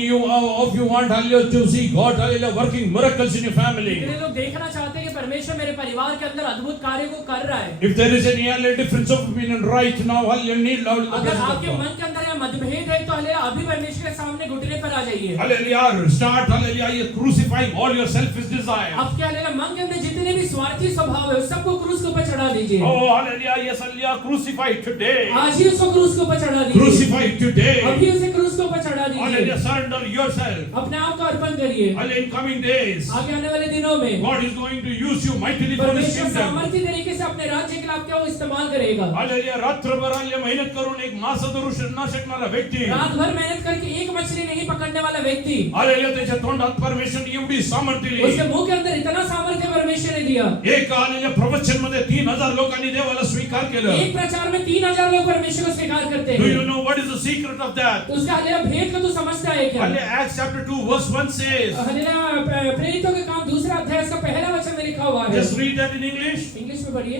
of you want hallelujah to see God hallelujah working miracles in your family? कितने लोग देखना चाहते हैं कि परमेश्वर मेरे परिवार के अंदर अद्भुत कार्य को कर रहा है। If there is any hallelujah difference of opinion right now hallelujah need love the अगर presence of आपके God. मन के अंदर या मतभेद है तो हालेलुया अभी परमेश्वर के सामने घुटने पर आ जाइए। Hallelujah start hallelujah crucifying all your selfish desires. आपके हालेलुया मन के अंदर जितने भी स्वार्थी स्वभाव है उस सबको क्रूस के ऊपर चढ़ा दीजिए। Oh hallelujah yes hallelujah crucify it today. आज ही उसको क्रूस के ऊपर चढ़ा दीजिए। Crucify it today. अभी उसे क्रूस के ऊपर चढ़ा दीजिए। Hallelujah surrender yourself. अपने आप को अर्पण करिए। Hallelujah in coming days आगे आने वाले दिनों में God is going to use you mightily for His परमेश्वर kingdom. सामर्थ्य तरीके से अपने राज्य के लिए आपका वो इस्तेमाल करेगा। हालेलुया रात्रभर हल्ले मेहनत करून एक मासा धरू न शकणारा व्यक्ती रात भर मेहनत करके एक मछली नहीं पकड़ने वाला व्यक्ति हालेलुया त्याच्या तोंडात परमेश्वरने एवढी सामर्थ्य दिली. उसके मुंह के अंदर इतना सामर्थ्य परमेश्वर ने दिया। एक हालेलुया प्रवचन मध्ये 3000 लोकांनी देवाला स्वीकार केलं. एक प्रचार में 3000 लोग परमेश्वर को स्वीकार करते Do हैं। you know what is the secret of that? तो उसका हालेलुया भेद को तू समझता है क्या? Hallelujah Acts chapter 2 verse 1 says. Hallelujah प्रेरितों के काम दूसरा अध्याय इसका पहला वचन में लिखा हुआ है। Just read that in English. English में पढ़िए।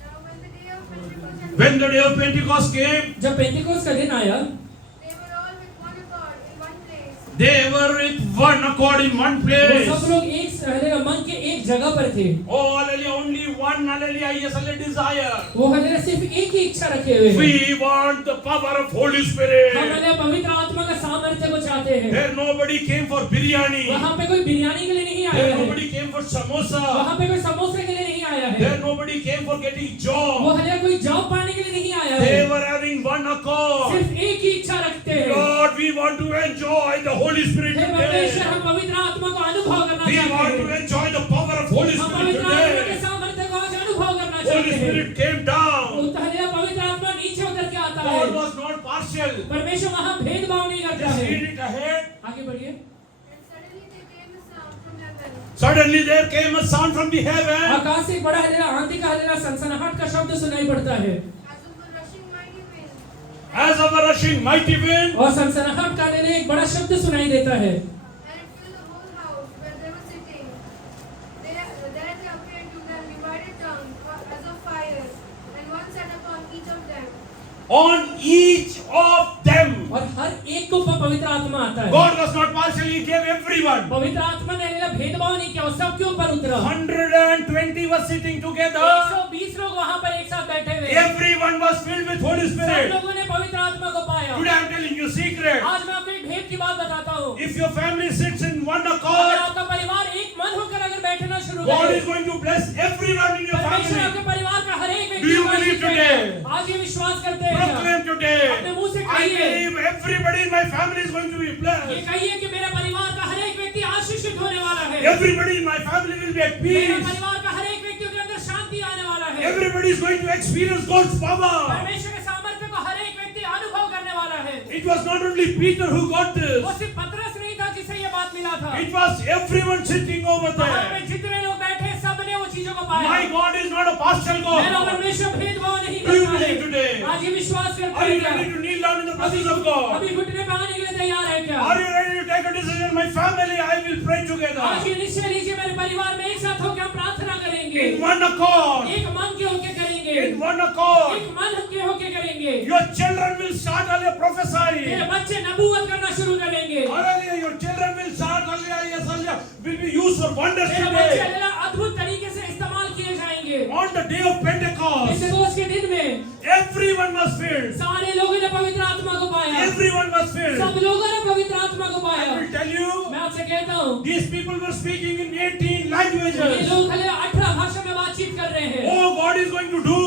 Now When the day of Pentecost came, जब पेंटिकोस्ट का दिन आया they were all with one accord in one they were with one accord in one वो place. सब लोग एक हालेलुया मन के एक जगह पर थे। Oh hallelujah only one hallelujah yes hallelujah desire. वो हालेलुया सिर्फ एक ही इच्छा रखे हुए हैं। We want the power of Holy Spirit. हम हालेलुया पवित्र आत्मा का सामर्थ्य को चाहते हैं। There nobody came for biryani. वहाँ पे कोई बिरयानी के लिए नहीं आया There है। nobody came for samosa. वहाँ पे कोई समोसे के लिए नहीं आया है। There nobody came for getting वो job. हालेलुया कोई जॉब पाने के लिए नहीं आया They है। were having one accord. सिर्फ एक ही इच्छा रखते हैं। Lord, we want to enjoy the Holy Spirit hey today. परमेश्वर हम पवित्र आत्मा को अनुभव करना We चाहते want to हैं। enjoy the power of Holy हम Spirit पवित्र आत्मा के today. सामर्थ्य को आज अनुभव करना Holy चाहते हैं। Spirit came down. हालेलुया पवित्र आत्मा नीचे उतर के आता है। God was not partial. परमेश्वर वहाँ भेदभाव नहीं करता Just है। read it ahead. आगे बढ़िए। and suddenly there came a sound from heaven Suddenly there came a sound from the heaven आकाश से एक बड़ा हालेलुया आंधी का हालेलुया सनसनाहट का शब्द सुनाई पड़ता है as of a rushing mighty wind, as of a rushing mighty wind. और सनसनाहट का हालेलुया एक बड़ा शब्द सुनाई देता है। and it filled the whole house where they were sitting. There appeared to them divided tongues as of fire, and one sat upon each of them. On each of them. और हर एक को पवित्र आत्मा आता है। God was not partial, He gave everyone. पवित्र आत्मा ने हालेलुया भेदभाव नहीं किया, वो सबके ऊपर उतरा। 120 were sitting together. 120 लोग वहाँ पर एक साथ बैठे हुए। Everyone was filled with Holy सब Spirit. लोगों ने पवित्र आत्मा को पाया। Today I am telling you a secret. आज मैं आपको एक भेद की बात बताता हूँ। If your family sits in one अगर accord, आपका परिवार एक मन होकर अगर बैठना शुरू God करे, is going to bless everyone in your परमेश्वर family. आपके परिवार का हर एक Do व्यक्ति you को believe आशीष देगा। today? आज ये विश्वास करते हैं क्या? Proclaim today. अपने मुंह से I कहिए। believe everybody in my family is going to be ये blessed. कहिए कि मेरे परिवार का हर एक व्यक्ति आशीषित होने वाला है। Everybody in my family will be at मेरे peace. परिवार का हर एक व्यक्ति के अंदर शांति आने वाला है। है। Everybody is going to experience God's power. परमेश्वर के सामर्थ्य को हर एक व्यक्ति अनुभव करने वाला है। It was not only Peter who got this. वो सिर्फ पतरस नहीं था जिसे ये बात मिला था। It was everyone sitting over वहाँ there. पे जितने लोग बैठे सबने वो चीजों को पाया। My God is not a partial मेरा God. परमेश्वर भेदभाव नहीं Do you करता believe today? है। आज ये विश्वास करते Are हैं you क्या? ready to kneel down in the presence of God? अभी घुटने पे आने के लिए तैयार है क्या? Are you ready to take a decision? My family, I will pray आज together. ये निश्चय लीजिए मेरे परिवार में एक साथ होकर हम प्रार्थना करेंगे। In one accord. एक मन के होके करेंगे। In one accord. एक मन के होके करेंगे। Your children will start earlier prophesying. तेरे बच्चे नबूवत करना शुरू करेंगे। Hallelujah. Your children will start earlier, yes, earlier, will be used for wonders तेरे बच्चे today. अल्लाह अद्भुत तरीके से इस्तेमाल किए जाएंगे। On the day of Pentecost, पेंटेकोस्त के दिन में everyone was filled. सारे लोगों ने पवित्र आत्मा को पाया। Everyone was filled. सब लोगों ने पवित्र आत्मा को I पाया। will tell you, मैं आपसे कहता हूँ these people were speaking in 18 ये languages. लोग खाली 18 भाषा में बातचीत कर रहे हैं। Oh, God is going to do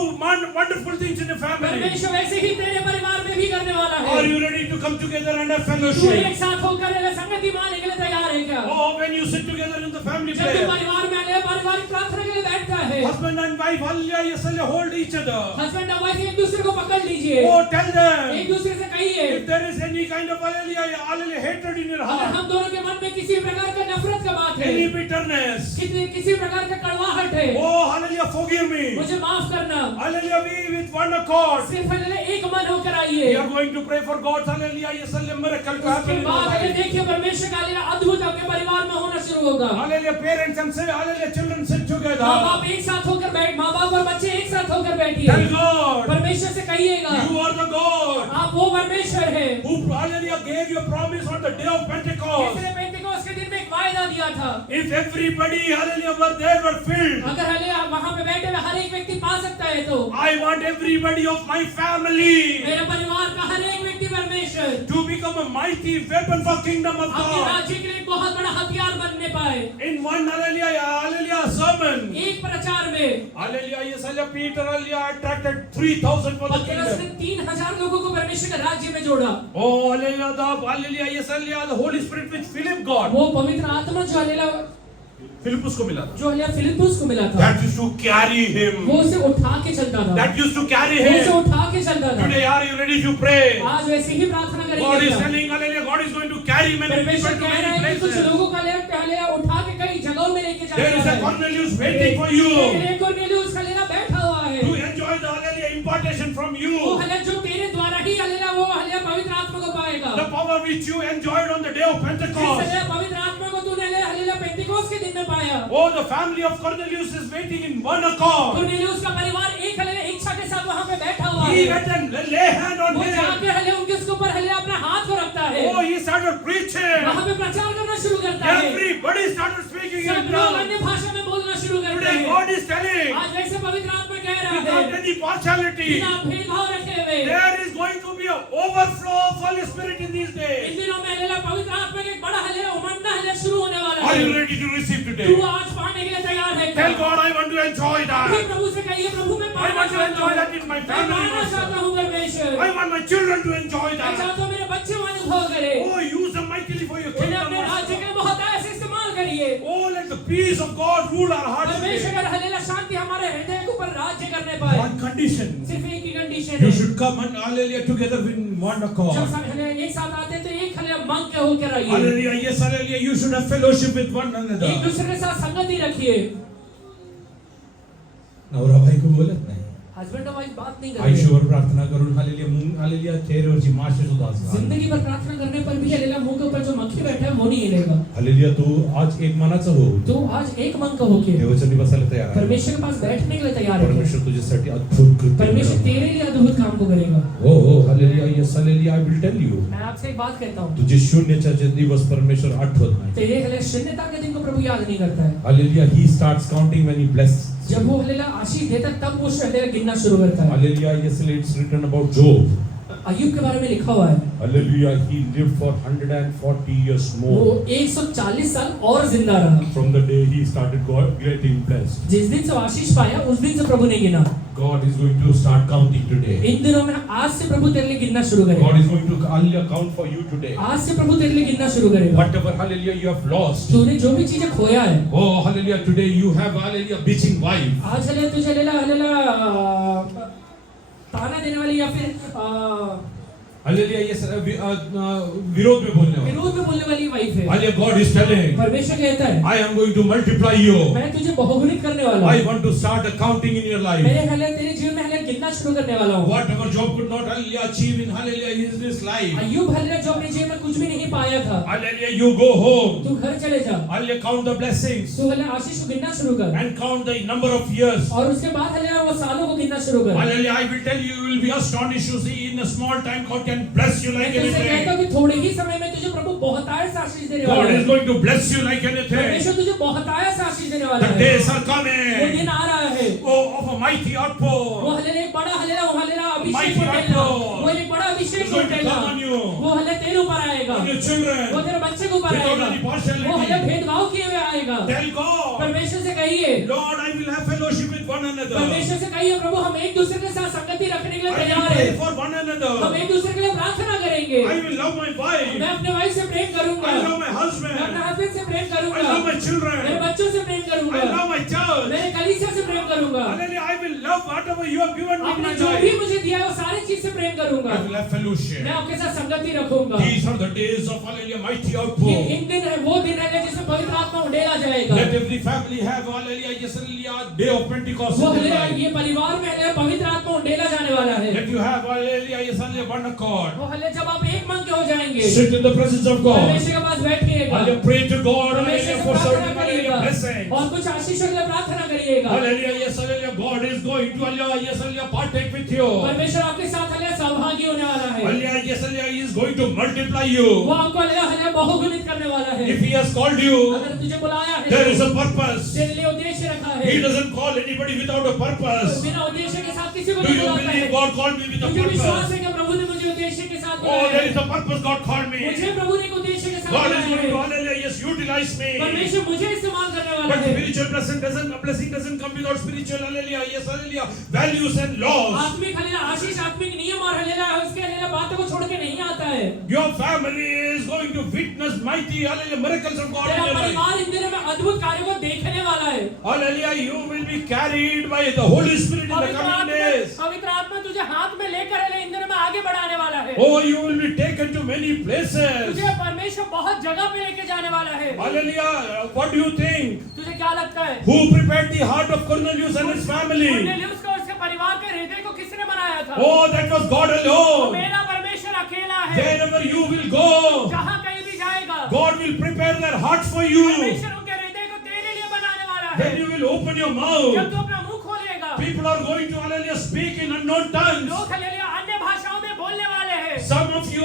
wonderful things in the family. परमेश्वर वैसे ही तेरे परिवार में भी करने वाला है। Are you ready to come together and have तू fellowship? एक साथ होकर संगति मानने के लिए तैयार है क्या? Oh, when you sit together in the family जब तू prayer, परिवार में आने पारिवारिक प्रार्थना के लिए बैठता है, husband and wife, hallelujah, yes, hallelujah, hold each other. Husband और वाइफ एक दूसरे को पकड़ लीजिए। Oh, tell them, एक दूसरे से कहिए if there is any kind of hallelujah, hatred in your अगर heart, हम दोनों के मन में किसी प्रकार का नफरत का बात है, any bitterness, किसी प्रकार का कड़वाहट है, oh, hallelujah, forgive me. मुझे माफ करना। Hallelujah, we with one accord. सिर्फ एक मन होकर We आइए। are going to pray for God's hallelujah, yes, hallelujah, miracle to happen उसके in बाद our अगर life. देखिए परमेश्वर का लीला अद्भुत आपके परिवार में होना शुरू होगा। Hallelujah, parents and say, hallelujah, children sit माँ together. बाप एक साथ होकर बैठ, माँ बाप और बच्चे एक साथ होकर बैठिए। Tell God, परमेश्वर से कहिएगा you are the God आप वो परमेश्वर है who, hallelujah, gave your promise on the day of Pentecost. जिसने पेंटेकोस्त के दिन में एक वायदा दिया था। If everybody, hallelujah, were there, were filled, अगर हालेलुया वहाँ पे बैठे हुए हर एक व्यक्ति पा सकता है तो I want everybody of my family मेरे परिवार का हर एक व्यक्ति परमेश्वर to become a mighty weapon for kingdom of अपने God. राज्य के लिए एक बहुत बड़ा हथियार बनने पाए। In one, hallelujah, sermon, एक प्रचार में hallelujah, yes, hallelujah, Peter, hallelujah, attracted 3,000 for the पतरस ने kingdom. 3000 लोगों को परमेश्वर के राज्य में जोड़ा। Oh, hallelujah, yes, hallelujah, the Holy Spirit which Philip got. वो पवित्र आत्मा जो हालेलुया Philippus को मिला था. जो हालेलुया फिलिप्पुस को मिला था, That used to carry him. वो उसे उठा के चलता था। That used to carry वो उसे him. उठा के चलता था। Today, are you ready to pray? आज वैसे ही प्रार्थना God करेंगे is क्या? telling, hallelujah, God is going to carry many people परमेश्वर to कह रहा many है कि कुछ places. लोगों का हालेलुया उठा के कई जगहों में लेके जाने There is वाला a है। Cornelius waiting for you एक कोर्नेलियुस हालेलुया बैठा हुआ है। to enjoy the hallelujah impartation from वो you. हालेलुया जो तेरे द्वारा ही हालेलुया वो हालेलुया पवित्र आत्मा को पाएगा। The power which you enjoyed on the day of जिस Pentecost. हालेलुया पवित्र आत्मा को तूने हालेलुया पेंटेकोस्त के दिन में पाया। Oh, the family of Cornelius is waiting in one accord. कोर्नेलियुस का परिवार एक हालेलुया इच्छा के साथ वहाँ पे बैठा हुआ He है। went and lay hand on वो him. जाके हालेलुया उनके उसके ऊपर हालेलुया अपना हाथ को रखता है। Oh, he started preaching. वहाँ पे प्रचार करना शुरू करता है। Everybody started speaking in सब लोग tongues. अन्य भाषा में बोलना शुरू करते Today, हैं। God is telling, आज वैसे पवित्र आत्मा कह रहा without है any partiality, बिना भेदभाव रखे हुए there is going to be an overflow of Holy Spirit in these in days. दिनों में हालेलुया पवित्र आत्मा का एक बड़ा हालेलुया उमड़ना हालेलुया शुरू होने वाला Are है। you ready to receive तू today? आज पाने के लिए तैयार है क्या? Tell God, I want to enjoy फिर that. प्रभु से कहिए प्रभु मैं I पाना want to चाहता enjoy हूँ। that in my मैं family. पाना also. चाहता हूँ परमेश्वर। I want my children to enjoy मैं that. चाहता हूँ मेरे बच्चे वो अनुभव करें। Oh, use them mightily for your उन्हें kingdom. अपने राज्य also. के बहुत ऐसे इस्तेमाल करिए। Oh, let the peace of God rule our hearts परमेश्वर today. का हालेलुया शांति हमारे हृदय के ऊपर राज्य करने पाए। One condition. सिर्फ एक ही कंडीशन You है। should come and hallelujah together in one जब accord. सब हालेलुया एक साथ आते हैं तो एक हालेलुया मांग के होकर आइए। Hallelujah, yes, hallelujah. You should have fellowship with one एक another. दूसरे के साथ संगति रखिए। नवरा बायको बोलत नाही. हस्बैंड और वाइफ बात नहीं करते। आयुष्यभर प्रार्थना करून हालेलुया चेहऱ्यावरची माशी सुद्धा असणार. जिंदगी भर प्रार्थना करने पर भी हालेलुया मुंह के ऊपर जो मक्खी बैठा है वो नहीं हिलेगा। हालेलुया तू आज एक मनाचा हो. तो आज एक मन का होके देवाच्या बसायला तयार आहे. परमेश्वर के पास बैठने के लिए तैयार है। परमेश्वर तुझ्यासाठी अद्भुत कृत्य परमेश्वर करेल. तेरे लिए अद्भुत काम को करेगा। हो हो hallelujah yes hallelujah I will tell you. मैं आपसे एक बात कहता हूँ, तुझे शून्यच्या जे दिवस परमेश्वर आठवत नाही. तेरे हालेलुया शून्यता के दिन को प्रभु याद नहीं करता है। Hallelujah he starts counting when he bless. जब वो हालेलुया आशीष देता है तब वो हालेलुया गिनना शुरू करता है। Hallelujah yes it's written about Job. Ayyub के बारे में लिखा हुआ है hallelujah he lived for 140 years वो more. 140 साल और जिंदा रहा। From the day he started getting blessed. जिस दिन से आशीष पाया उस दिन से प्रभु ने गिना। God is going to start counting today. इन दिनों में आज से प्रभु तेरे लिए गिनना शुरू God करेगा। is going to hallelujah count for you today. आज से प्रभु तेरे लिए गिनना शुरू करेगा। Whatever hallelujah you have lost. तूने जो भी चीजें खोया है, Oh hallelujah, today you have hallelujah bitching wife. आज हले तुझे लेला ताना देने वाली या फिर Hallelujah, yes, विरोध में बोलने वाला. विरोध में बोलने वाली वाइफ है। Hallelujah, God is telling, परमेश्वर कहता है, I am going to multiply you. मैं तुझे बहुगुणित करने वाला I हूँ। want to start accounting in your life. मेरे हले तेरे जीवन में हले गिनना शुरू करने वाला हूँ। Whatever Job could not hallelujah achieve in hallelujah in his life. अय्यूब हले जो अपने जीवन में कुछ भी नहीं पाया था, Hallelujah, you go home. तू घर चले जा, Hallelujah, count the blessings तू हले आशीष को गिनना शुरू कर, and count the number of years. और उसके बाद हले वो सालों को गिनना शुरू कर। Hallelujah, I will tell you, you will be astonished to see in a small time God can bless you like मैं तुझसे कहता हूँ anything. कि थोड़े ही समय में तुझे प्रभु बहुतायत से आशीष देने वाला God is है। going to bless you like anything. परमेश्वर तुझे बहुतायत से आशीष देने वाला The है। days are वो coming. दिन आ रहा है। Oh, of a mighty वो outpour. हले एक बड़ा हलेला वो हलेला अभिषेक Mighty उठेगा। outpour. वो एक बड़ा अभिषेक It's going to उठेगा। come on you. वो हले तेरे ऊपर आएगा। On your वो children. तेरे बच्चे के ऊपर Without आएगा। any partiality. वो हले भेदभाव किए हुए आएगा। Tell God, परमेश्वर से कहिए, Lord, I will have fellowship with one another. परमेश्वर से कहिए प्रभु हम एक दूसरे के साथ संगति रखने के लिए I will तैयार pray हैं। for one हम another. एक दूसरे के लिए प्रार्थना करेंगे। I will love my wife. मैं अपने भाई से प्रेम करूंगा। I love my मैं अपने husband. हस्बैंड से प्रेम I करूंगा। love my मेरे children. बच्चों से प्रेम I करूंगा। love my church. मेरे कलीसिया से प्रेम करूंगा। Hallelujah, I will love whatever you have given me in आपने my जो भी life. मुझे दिया है वो सारी चीज से प्रेम करूंगा। I will have fellowship. मैं आपके साथ संगति रखूंगा। These are the days of hallelujah, mighty ये outpour. इन दिन है वो दिन है जिसमें पवित्र आत्मा उड़ेला जाएगा। Let every family have hallelujah, yes, hallelujah, day of Pentecost वो in their हले life. ये परिवार में हले पवित्र आत्मा उड़ेला जाने वाला है। Let you have hallelujah, yes, hallelujah, one accord. वो हले जब आप एक मन के हो जाएंगे, Sit in the presence of God. परमेश्वर के पास बैठिएगा, Hallelujah, pray to God, परमेश्वर hallelujah, से for प्रार्थना certain करिएगा hallelujah blessings. और कुछ आशीषों के लिए प्रार्थना करिएगा। Hallelujah, yes, hallelujah, God is going to hallelujah, yes, hallelujah, partake with you. परमेश्वर आपके साथ हले सहभागी होने वाला है। Hallelujah, yes, hallelujah, He is going to multiply you. वो आपको हले बहुगुणित करने वाला है। If He has called you, अगर तुझे बुलाया है, there is a purpose. तेरे लिए उद्देश्य रखा है। He doesn't call anybody without a purpose. बिना उद्देश्य के साथ किसी को Do नहीं you बुलाता believe है। God called me with a मुझे विश्वास purpose? है कि प्रभु ने मुझे उद्देश्य के साथ Oh, बुलाया there है। is a purpose God called me. मुझे प्रभु ने एक उद्देश्य के साथ God is बुलाया going to है। hallelujah, yes, utilize me. परमेश्वर मुझे इस्तेमाल करने वाला But है। spiritual blessing doesn't come without spiritual hallelujah, yes, hallelujah, values and laws. आत्मिक हलेला आशीष आत्मिक नियम और हलेला उसके हलेला बातों को छोड़ के नहीं आता है। Your family is going to witness mighty hallelujah miracles of God in तेरा your life. परिवार इन दिनों में अद्भुत कार्यों को देखने वाला है। Hallelujah, you will be carried by the Holy Spirit in the coming days. पवित्र आत्मा तुझे हाथ में लेकर हले इन दिनों में आगे बढ़ाने वाला है। Oh, you will be taken to many places. तुझे परमेश्वर बहुत जगह पे लेके जाने वाला है। Hallelujah, what do you think? तुझे क्या लगता है? Who prepared the heart of Cornelius and his family? Cornelius को उसके परिवार के हृदय को किसने बनाया था? Oh, that was God वो alone. मेरा परमेश्वर अकेला है। Wherever you will go, जहाँ कहीं भी जाएगा, God will prepare their hearts for you. परमेश्वर उनके हृदय को तेरे लिए बनाने वाला है। When you will open your जब mouth, तू अपना मुंह खोलेगा, people are going to hallelujah speak in unknown tongues. लोग हलेलुया अन्य भाषाओं में बोलने वाले हैं। Some of you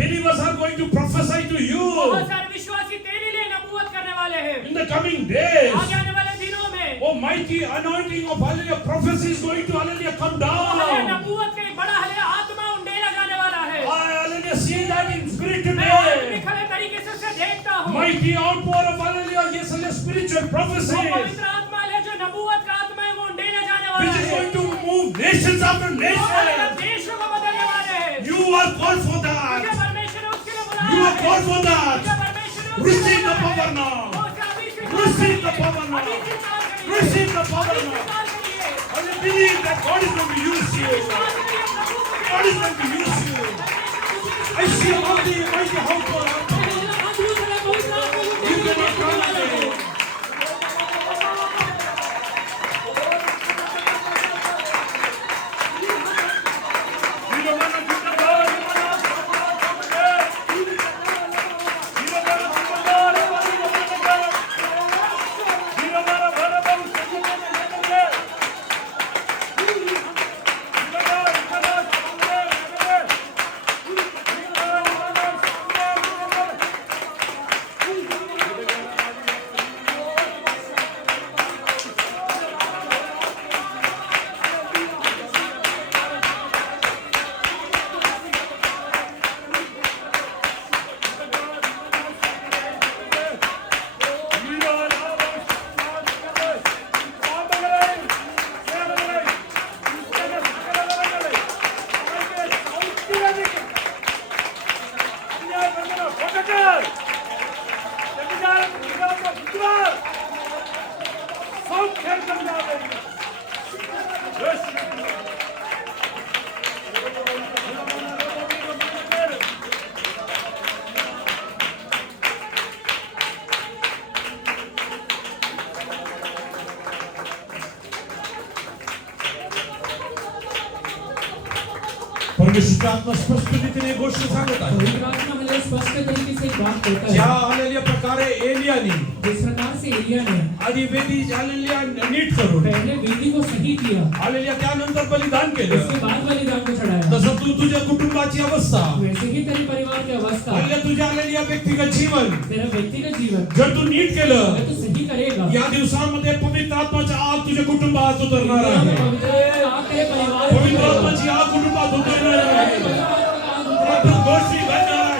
believers are going to prophesy to you बहुत सारे विश्वासी तेरे लिए नबूवत करने वाले हैं। in the coming days. आगे आने वाले दिनों में Oh, mighty anointing of hallelujah prophecy is going to hallelujah come hallelujah down. नबूवत का एक बड़ा हलेलुया आत्मा उंडेला जाने वाला है। I hallelujah see that in spirit मैं today. आत्मिक हले तरीके से उसे देखता हूँ। Mighty outpour of hallelujah, yes, hallelujah, spiritual वो prophecy, पवित्र आत्मा है जो नबूवत का आत्मा है वो उंडेला जाने वाला which is है। going to move nations after वो हलेलुया nations. देशों को बदलने वाले हैं। You are called for मुझे that. परमेश्वर ने उसके लिए You बुलाया are है। called for मुझे that. परमेश्वर ने उसके लिए Receive the बुलाया है। power now. वो उसे अभी स्वीकार Receive the करिए। power now. अभी स्वीकार करिए। Receive the power अभी now. स्वीकार करिए। And you believe that God is going to use you. विश्वास करिए प्रभु को God is going to use you. I see all the mighty outpour. You cannot count it. You don't want to give the power, you want to give the power. You don't want to give the power, you want to give the power. You don't want to worry about it, you want to give the power. You don't want to give the power, you want to give the power. Welcome now, baby. Yes. परमेश्वरची आत्मा स्पष्ट रीतीने गोष्ट सांगत आहे पवित्र आत्मा हमें स्पष्ट तरीके से एक बात कहता ज्या है हालेलुया प्रकारे एलियाने जिस प्रकार से एलिया ने आधी वेदी हालेलुया नीट करून पहले वेदी को सही किया हालेलुया त्यानंतर बलिदान केलं उसके बाद बलिदान को चढ़ाया तसं तू तुझ्या कुटुंबाची अवस्था वैसे ही तेरे परिवार की अवस्था हालेलुया तुझ्या हालेलुया व्यक्तिगत जीवन तेरा व्यक्तिगत जीवन जर तू नीट केलं अगर तू सही करेगा या दिवसांमध्ये पवित्र आत्माची आग तुझ्या कुटुंबात उतरणार आहे पवित्र आत्मा तेरे परिवार में पवित्र आत्माची आग कुटुंबात उतरणार आहे प्रत्येक गोष्टी घडणार आहे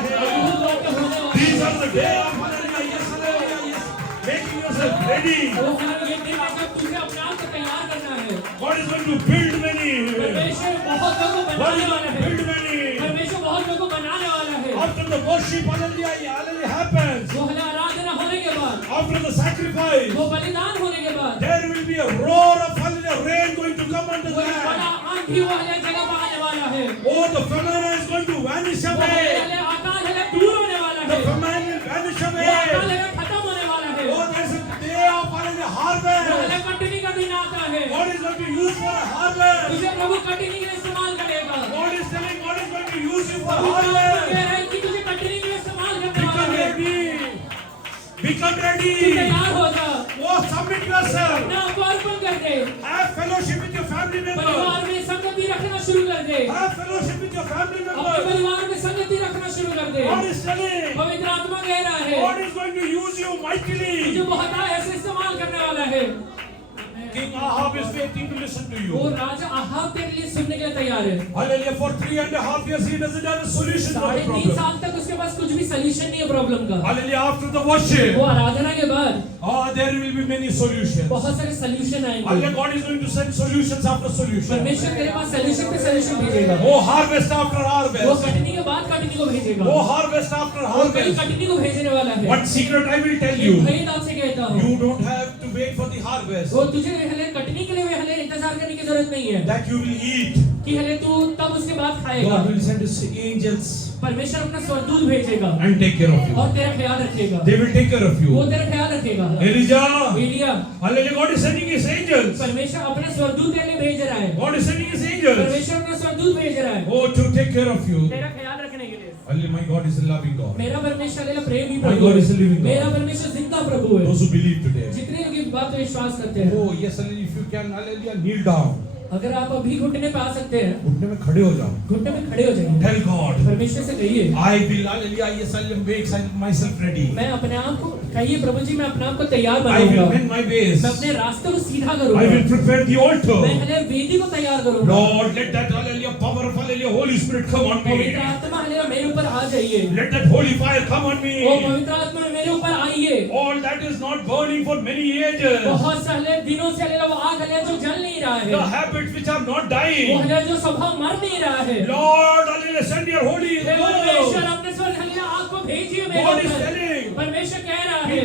These are the day of hallelujah. Yes, hallelujah. Yes. Making yourself ready. वो हर ये दिन है जब तुझे अपने आप को तैयार करना है God is going to build many. परमेश्वर बहुत लोगों को God is बनाने वाला going to है build many. परमेश्वर बहुत लोगों को बनाने वाला है After the worship, hallelujah, hallelujah happens. वो हमें आराधना होने के बाद After the sacrifice, वो बलिदान होने के बाद there will be a roar of hallelujah rain going to come unto the वो बड़ा land. आंधी वाले जगह पर आने वाला है Oh, the famine is going to vanish वो away. हले अकाल हले दूर होने वाला The है famine will vanish वो away. अकाल हले खत्म होने वाला है Oh, there is a day of hallelujah वो harvest. हले कटनी का दिन आता है God is going to use for a harvest. तुझे प्रभु कटनी के लिए इस्तेमाल करेगा God is telling God is going to use you for प्रभु कह harvest. रहा है कि तुझे कटनी के लिए इस्तेमाल करने Become वाला है ready. Become तू ready. तैयार हो जा Oh, submit yourself. अपने आप को अर्पण कर दे Have fellowship with your family members. परिवार में संगति रखना शुरू कर दे Have fellowship with your family अपने members. परिवार में संगति रखना शुरू कर दे God is telling. पवित्र आत्मा कह रहा है God is going to use you mightily. जो बहुत ऐसे इस्तेमाल करने वाला है King Ahab is waiting to listen to वो you. राजा अहाब तेरे लिए सुनने के लिए तैयार है Hallelujah. For 3.5 years, he doesn't have a solution for the 3.5 problem. साल तक उसके पास कुछ भी सोल्यूशन नहीं है प्रॉब्लम का Hallelujah. After the worship, वो आराधना के बाद there will be many solutions. बहुत सारे सोल्यूशन आएंगे Hallelujah. God is going to send solutions after solutions. परमेश्वर तेरे पास सोल्यूशन पे सोल्यूशन भेजेगा Oh, harvest after वो harvest. कटनी के बाद कटनी को भेजेगा Oh, harvest after वो कई harvest. कटनी को भेजने वाला है One secret I will tell एक you. भेद आपसे कहता हूँ You don't have to wait for the harvest. वो तुझे हले कटनी के लिए हले इंतजार करने की जरूरत नहीं है That you will eat. कि हले तू तब उसके बाद खाएगा God will send his angels परमेश्वर अपना स्वर्गदूत भेजेगा and take care of you. और तेरा ख्याल रखेगा They will take care of वो you. तेरा ख्याल रखेगा Elijah. Elia Hallelujah. God is sending his angels. परमेश्वर अपने स्वर्गदूत तेरे लिए भेज रहा है God is sending his angels. परमेश्वर अपना स्वर्गदूत भेज रहा है Oh, to take care of you. तेरा ख्याल रखने के लिए Hallelujah. My God is a loving God. मेरा परमेश्वर अल्लाह प्रेमी My Prabhu God is a living मेरा God. परमेश्वर जिंदा प्रभु है Those who believe today. जितने लोग इस बात पे विश्वास करते हैं Oh, yes, hallelujah. If you can, hallelujah, kneel down. अगर आप अभी घुटने पे आ सकते हैं घुटने में खड़े हो जाओ. घुटने में खड़े हो जाइए Tell God. परमेश्वर से कहिए I will, hallelujah, yes, I will make myself ready. मैं अपने आप को कहिए प्रभु जी मैं अपने आप को तैयार I will बनाऊंगा mend my ways. मैं अपने रास्ते को सीधा I करूंगा will prepare the मैं altar. हले वेदी को तैयार करूंगा Lord, let that, hallelujah, power of, hallelujah, Holy Spirit come on पवित्र me. आत्मा हले मेरे ऊपर आ जाइए Let that holy fire come on O me. पवित्र आत्मा मेरे ऊपर आइए All that is not burning for many ages. बहुत सारे दिनों से हले वो आग हले जो जल नहीं रहा The है habits which are not वो dying. हले जो स्वभाव मर नहीं रहा है Lord, hallelujah, send your holy हे परमेश्वर word. अपने स्वर्ग हले आग को भेजिए मेरे God is ऊपर telling. परमेश्वर कह रहा है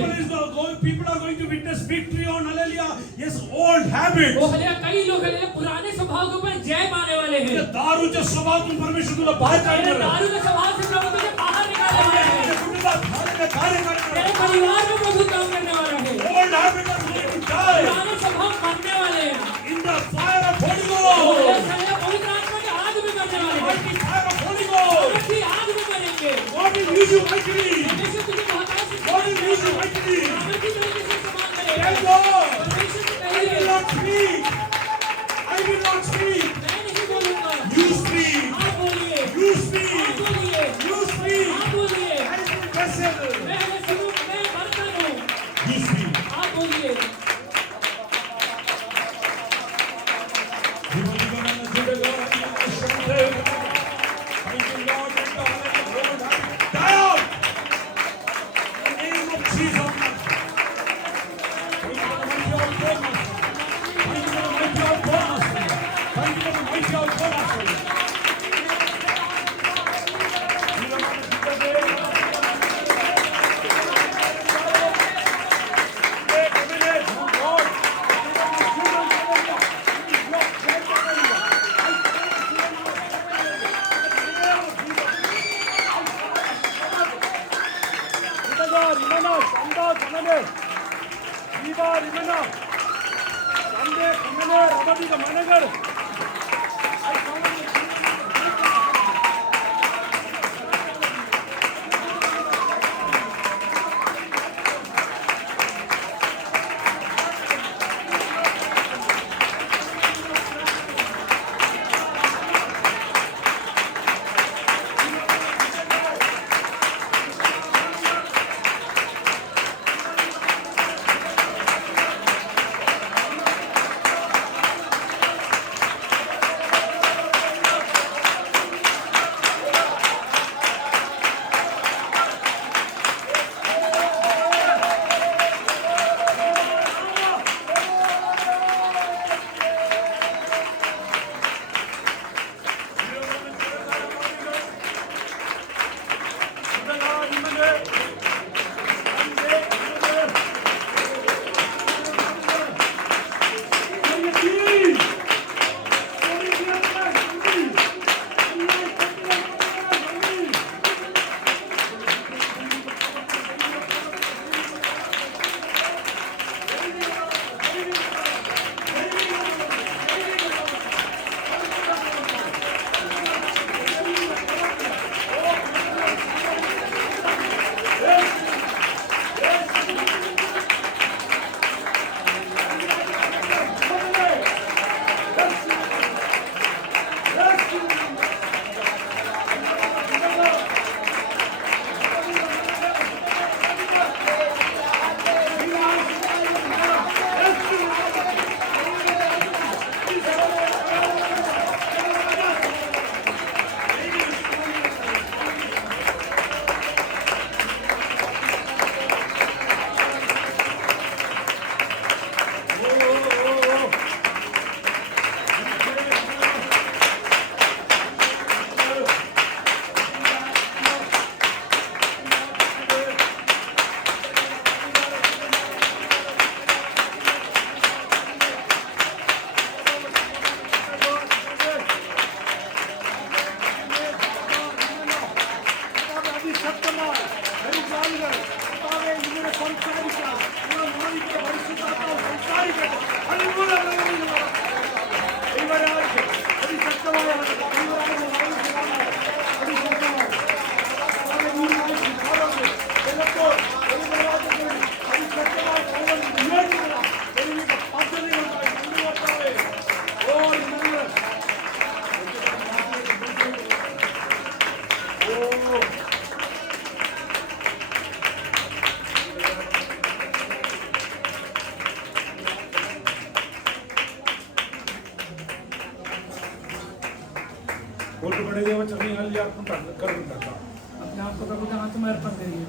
People are going to witness victory on, hallelujah, yes, old habits. वो हले कई लोग हले पुराने स्वभाव के ऊपर जय पाने वाले हैं दारूच्या स्वभावातून परमेश्वर तुला बाहेर तेरे काढणार आहे. दारू के स्वभाव से प्रभु तुझे बाहर निकालने वाला है तुझ्या कुटुंबात झालेले कार्य करणार तेरे आहे. परिवार में प्रभु काम करने वाला है Old habits are going to die पुराने स्वभाव मरने वाले हैं in the fire of Holy वो Ghost. हले साले पवित्र आत्मा की आग में मरने वाले हैं Mighty fire of Holy Ghost. की आग में मरेंगे God will use you mightily. परमेश्वर तुझे बहुत God will use you mightily. सामर्थी तरीके से इस्तेमाल Tell करेगा God, परमेश्वर से I will कहिए not speak. I will not speak. मैं नहीं बोलूंगा You speak. आप बोलिए You आप speak. बोलिए You speak. आप बोलिए I will vessel. मैं हले सुनूं मैं बर्तन हूँ You speak. आप बोलिए Thank you. Anda Kamane, Viva Rimana, Sande Kamane, Rabadi Managar. अपने आप को प्रभु के हाथ में अर्पण करिए।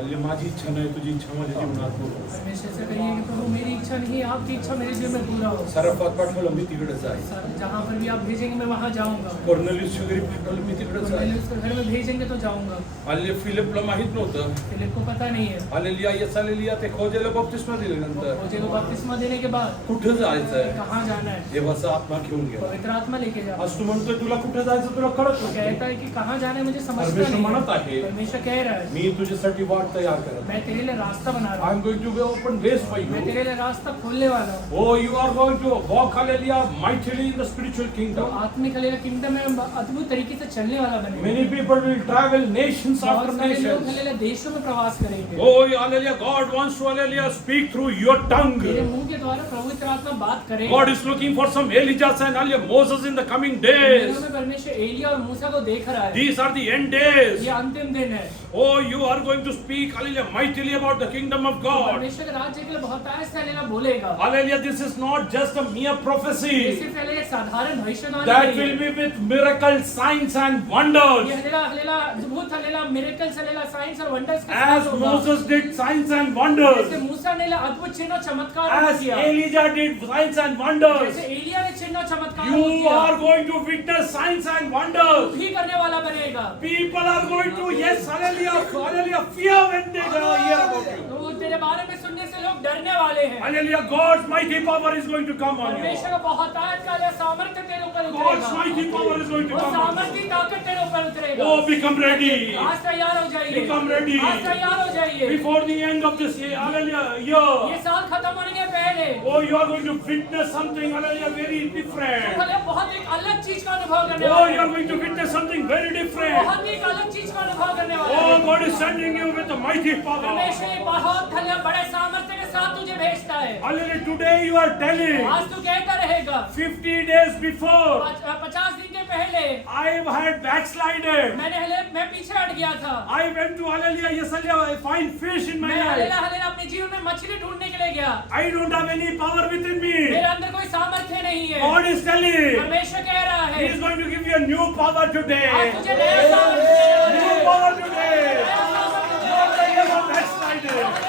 माझी इच्छा नाही तुझी इच्छा माझ्या जीवनात हो. परमेश्वर से कहिए कि प्रभु मेरी इच्छा नहीं आपकी इच्छा मेरे जीवन में पूरा हो। सरफात पाठवलं मी तिकडे जाईल. जहाँ पर भी आप भेजेंगे मैं वहाँ जाऊँगा। कॉर्नेलियसच्या घरी पाठवलं मी तिकडे जाईल. कॉर्नेलियस के घर में भेजेंगे तो जाऊँगा। आले फिलिपला माहित नव्हतं. फिलिप को पता नहीं है। हालेलुया येस हालेलुया ते खोजेला बपतिस्मा दिल्यानंतर खोजे को बपतिस्मा देने के बाद कुठे जायचंय कहाँ जाना है देवाचा आत्मा घेऊन गेला. पवित्र आत्मा लेके जाओ। आज तू म्हणतोय तुला कुठे जायचं तुला कळत तो नाही. कहता है कि कहाँ जाना है मुझे समझता परमेश्वर नहीं म्हणत है। आहे परमेश्वर कह रहा है मी तुझ्यासाठी वाट तयार करत. मैं तेरे लिए रास्ता बना रहा आय हूँ। Am going to open ways for मैं यू. तेरे लिए रास्ता खोलने वाला हूँ। Oh, you are going to walk, hallelujah, mightily in the spiritual तो kingdom. आत्मिक हलेला किंगडम में अद्भुत तरीके से चलने वाला बने। Many people will travel nations बहुत after सारे लोग nations. हलेला देशों में प्रवास करेंगे। Oh, hallelujah, God wants to, hallelujah, speak through your tongue. तेरे मुंह के द्वारा पवित्र आत्मा बात करेगा। God is looking for some Elijahs and hallelujah, Moses in the coming days. में परमेश्वर एलिया और मूसा को देख रहा है। These are the end days. ये अंतिम दिन है। Oh, you are going to speak, hallelujah, mightily about the kingdom of God. परमेश्वर के राज्य के लिए बहुत आयस से हलेला बोलेगा। Hallelujah, this is not just a mere ये prophecy. सिर्फ हलेला एक साधारण भविष्यवाणी That नहीं will है। be with miracles, signs and wonders. ये हलेला अद्भुत हलेला मिरेकल्स हलेला साइंस और वंडर्स के As साथ होगा। Moses did signs and wonders. जैसे मूसा ने अद्भुत चिन्ह और चमत्कार As किया। Elijah did signs and wonders. जैसे एलिया ने चिन्ह और चमत्कार You किया। are going to witness signs and wonders. भी करने वाला बनेगा। People are going to, yes, hallelujah, hallelujah, fear when they hear about you. तो तेरे बारे में सुनने से लोग डरने वाले हैं। Hallelujah. God's mighty power is going to come on you. परमेश्वर का बहुतायत का सामर्थ्य तेरे ऊपर God's उतरेगा। mighty power is going to वो come on you. सामर्थ्य ताकत तेरे ऊपर उतरेगा। Oh, become ready. आज तैयार हो जाइए। Become ready. आज तैयार हो जाइए। Before the end of this year, hallelujah, year. ये साल खत्म होने के पहले Oh, you are going to witness something, hallelujah, very different. तुम बहुत एक अलग चीज का अनुभव करने Oh, वाले you are हो। going to witness something very different. बहुत ही एक अलग चीज का अनुभव करने वाले Oh, हो। God is sending you with a mighty power. परमेश्वर बहुत बड़े सामर्थ्य के साथ तुझे भेजता है। Hallelujah, today you are telling, आज तू कहता रहेगा 50 days before, 50 दिन के पहले I had backslided. मैं पीछे हट गया था। I went to, hallelujah, yes, hallelujah, I find fish in my मैं life. हलेला अपने जीवन में मछली ढूंढने के लिए गया। I don't have any power within me. मेरे अंदर कोई सामर्थ्य नहीं है। God is telling, परमेश्वर कह रहा He है is going to give you a new power आज today. तुझे नया सामर्थ्य देने वाला New है। power today. Not that you are backslided.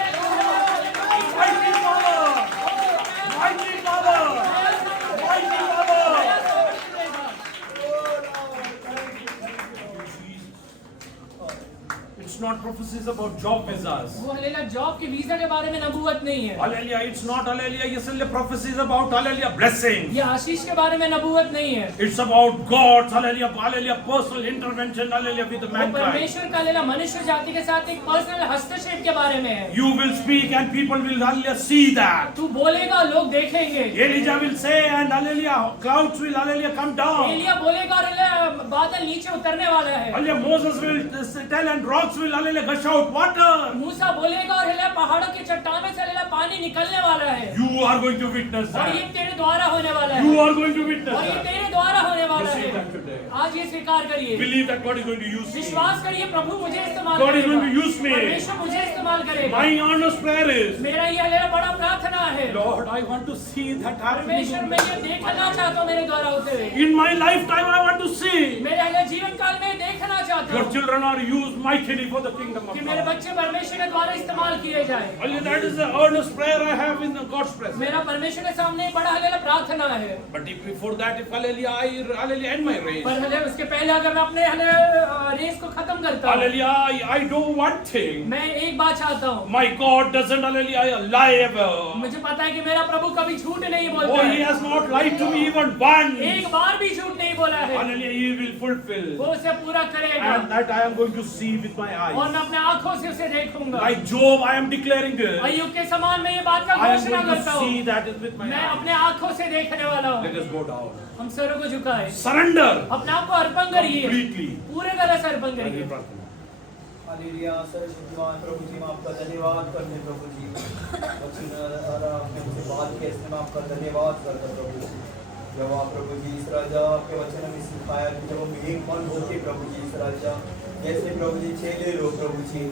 Mighty power. Mighty power. Mighty power. It's not prophecies about job visas. वो हलेला जॉब के वीजा के बारे में नबूवत नहीं है। Hallelujah. It's not, hallelujah, yes, prophecies about, hallelujah, blessings. ये आशीष के बारे में नबूवत नहीं है। It's about God's, hallelujah, hallelujah, personal intervention, hallelujah, with वो mankind. परमेश्वर का हलेला मनुष्य जाति के साथ एक पर्सनल हस्तक्षेप के बारे में है। You will speak and people will, hallelujah, see that. तू बोलेगा लोग देखेंगे। Elijah will say and, hallelujah, clouds will, hallelujah, come down. Elia बोलेगा और हलेला बादल नीचे उतरने वाला है। Hallelujah, Moses will tell and rocks will, hallelujah, gush out water. मूसा बोलेगा और हलेला पहाड़ों की चट्टानों से हलेला पानी निकलने वाला है। You are going to witness और ये that. तेरे द्वारा होने वाला है। You are going to witness और ये that. तेरे द्वारा होने वाला Receive है। that today. आज ये स्वीकार करिए। Believe that God is going to use me. विश्वास करिए प्रभु मुझे इस्तेमाल God is करेगा। going to use me. परमेश्वर मुझे इस्तेमाल करेगा। My earnest prayer is, मेरा ये हलेला बड़ा प्रार्थना है। Lord, I want to see that happening. परमेश्वर मैं ये देखना चाहता हूँ मेरे द्वारा होते हुए। In my lifetime, I want to see मेरे हलेला जीवन काल में देखना चाहता your हूँ children are used mightily for the kingdom of कि मेरे God. बच्चे परमेश्वर के द्वारा इस्तेमाल किए जाए। Hallelujah, that is the earnest prayer I have in God's presence. मेरा परमेश्वर के सामने एक बड़ा हलेला प्रार्थना है। But if before that, if hallelujah, hallelujah, end my race. पर हले उसके पहले अगर मैं अपने हले रेस को खत्म करता हूँ, Hallelujah, I do one thing. मैं एक बात चाहता हूँ। My God doesn't, hallelujah, lie ever. मुझे पता है कि मेरा प्रभु कभी झूठ नहीं Oh, बोलता He है। has not lied to me even once. एक बार भी झूठ नहीं बोला है। Hallelujah, He will fulfill. वो उसे पूरा करेगा And that I am going to see with my और eyes. मैं अपने आंखों से उसे देखूंगा। Like Job, I am declaring this. अय्यूब के समान मैं ये बात का I am घोषणा going करता to see हूँ। that with my मैं eyes. अपने आंखों से देखने वाला हूँ। Let us go down. हम सरों को झुकाए, Surrender अपने आप को अर्पण करिए, completely. पूरे तरह से अर्पण करिए। हालेलुया सर्वशक्तिमान प्रभु जी, मैं आपका धन्यवाद करते हैं प्रभु जी। वचन और आपने मुझसे बात की, इसलिए मैं आपका धन्यवाद करता हूं प्रभु जी। जब आप प्रभु जी इस राजा आपके वचन में सिखाया कि जब हम एक मन होते प्रभु जी इस राजा, जैसे प्रभु जी 6 लोग प्रभु जी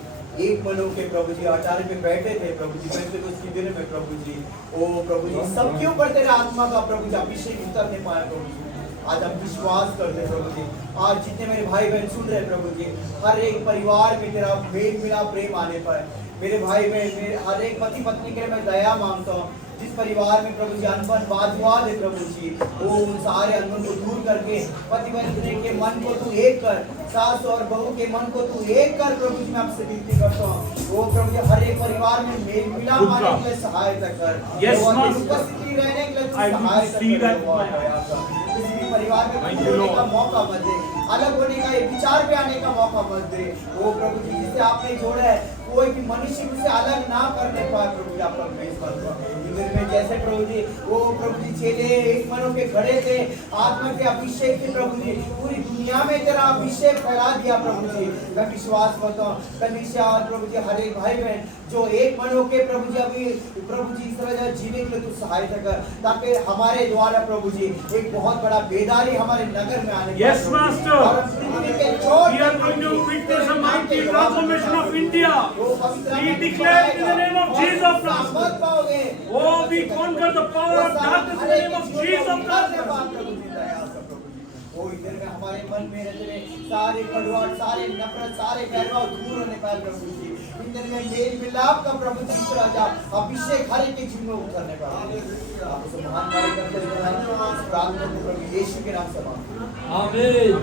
एक मन होके प्रभु जी अटारी पे बैठे थे प्रभु जी, बैठे उसकी दिन में प्रभु जी, ओ प्रभु जी सबके ऊपर तेरे आत्मा का प्रभु जी अभिषेक उतरने पाया प्रभु जी। आज हम विश्वास करते प्रभु जी, आज जितने मेरे भाई बहन सुन रहे प्रभु जी, हर एक परिवार में तेरा मेल मिला प्रेम आने पर मेरे भाई बहन, मेरे हर एक पति पत्नी के लिए मैं दया मांगता हूँ। जिस परिवार में प्रभु जी अनबन वादविवाद है प्रभु जी, वो उन सारे अनबन को दूर करके पति पत्नी के मन को तू एक कर, सास और बहू के मन को तू एक कर प्रभु जी। मैं आपसे विनती करता हूँ वो प्रभु जी हर एक परिवार में मेल मिलाप आने के लिए सहायता कर। Yes, वो Master. उपस्थिति रहने के लिए तू I will सहायता see कर। that वो with my दया कर। किसी भी परिवार में Thank कुछ you, होने Lord. का मौका मत दे, अलग होने का एक विचार पे आने का मौका मत दे। वो प्रभु जी जिसे आपने जोड़ा है कोई भी मनुष्य उसे अलग ना करने पाए प्रभु जी। आपका प्रेज करता में जैसे प्रभु जी वो प्रभु जी चेले एक मनो के खड़े थे, आत्मा के अभिषेक थे प्रभु जी, पूरी दुनिया में तेरा अभिषेक फैला दिया प्रभु जी। मैं विश्वास करता हूँ कलीसिया और प्रभु जी हर एक भाई बहन जो एक मन होके प्रभु जी अभी प्रभु जी इस तरह जीने के लिए तू सहायता कर, ताकि हमारे द्वारा प्रभु जी एक बहुत बड़ा बेदारी हमारे नगर में आने Yes, Master. और पृथ्वी के छोर We are going to witness a mighty transformation of India. We declare in the name of Jesus Christ. मत पाओगे। Oh, we conquer the power of darkness in the name of Jesus Christ. वो इधर में हमारे मन में रहते हुए सारे कड़वाहट, सारे नफरत, सारे बैरभाव दूर होने पाए प्रभु जी। इधर में मेल मिलाप का प्रभु जी राजा अभिषेक हर एक के जीवन में उतरने पाए। आप उसे महान कार्य करते हुए प्रार्थना को प्रभु यीशु के नाम से मांगते हैं। Amen.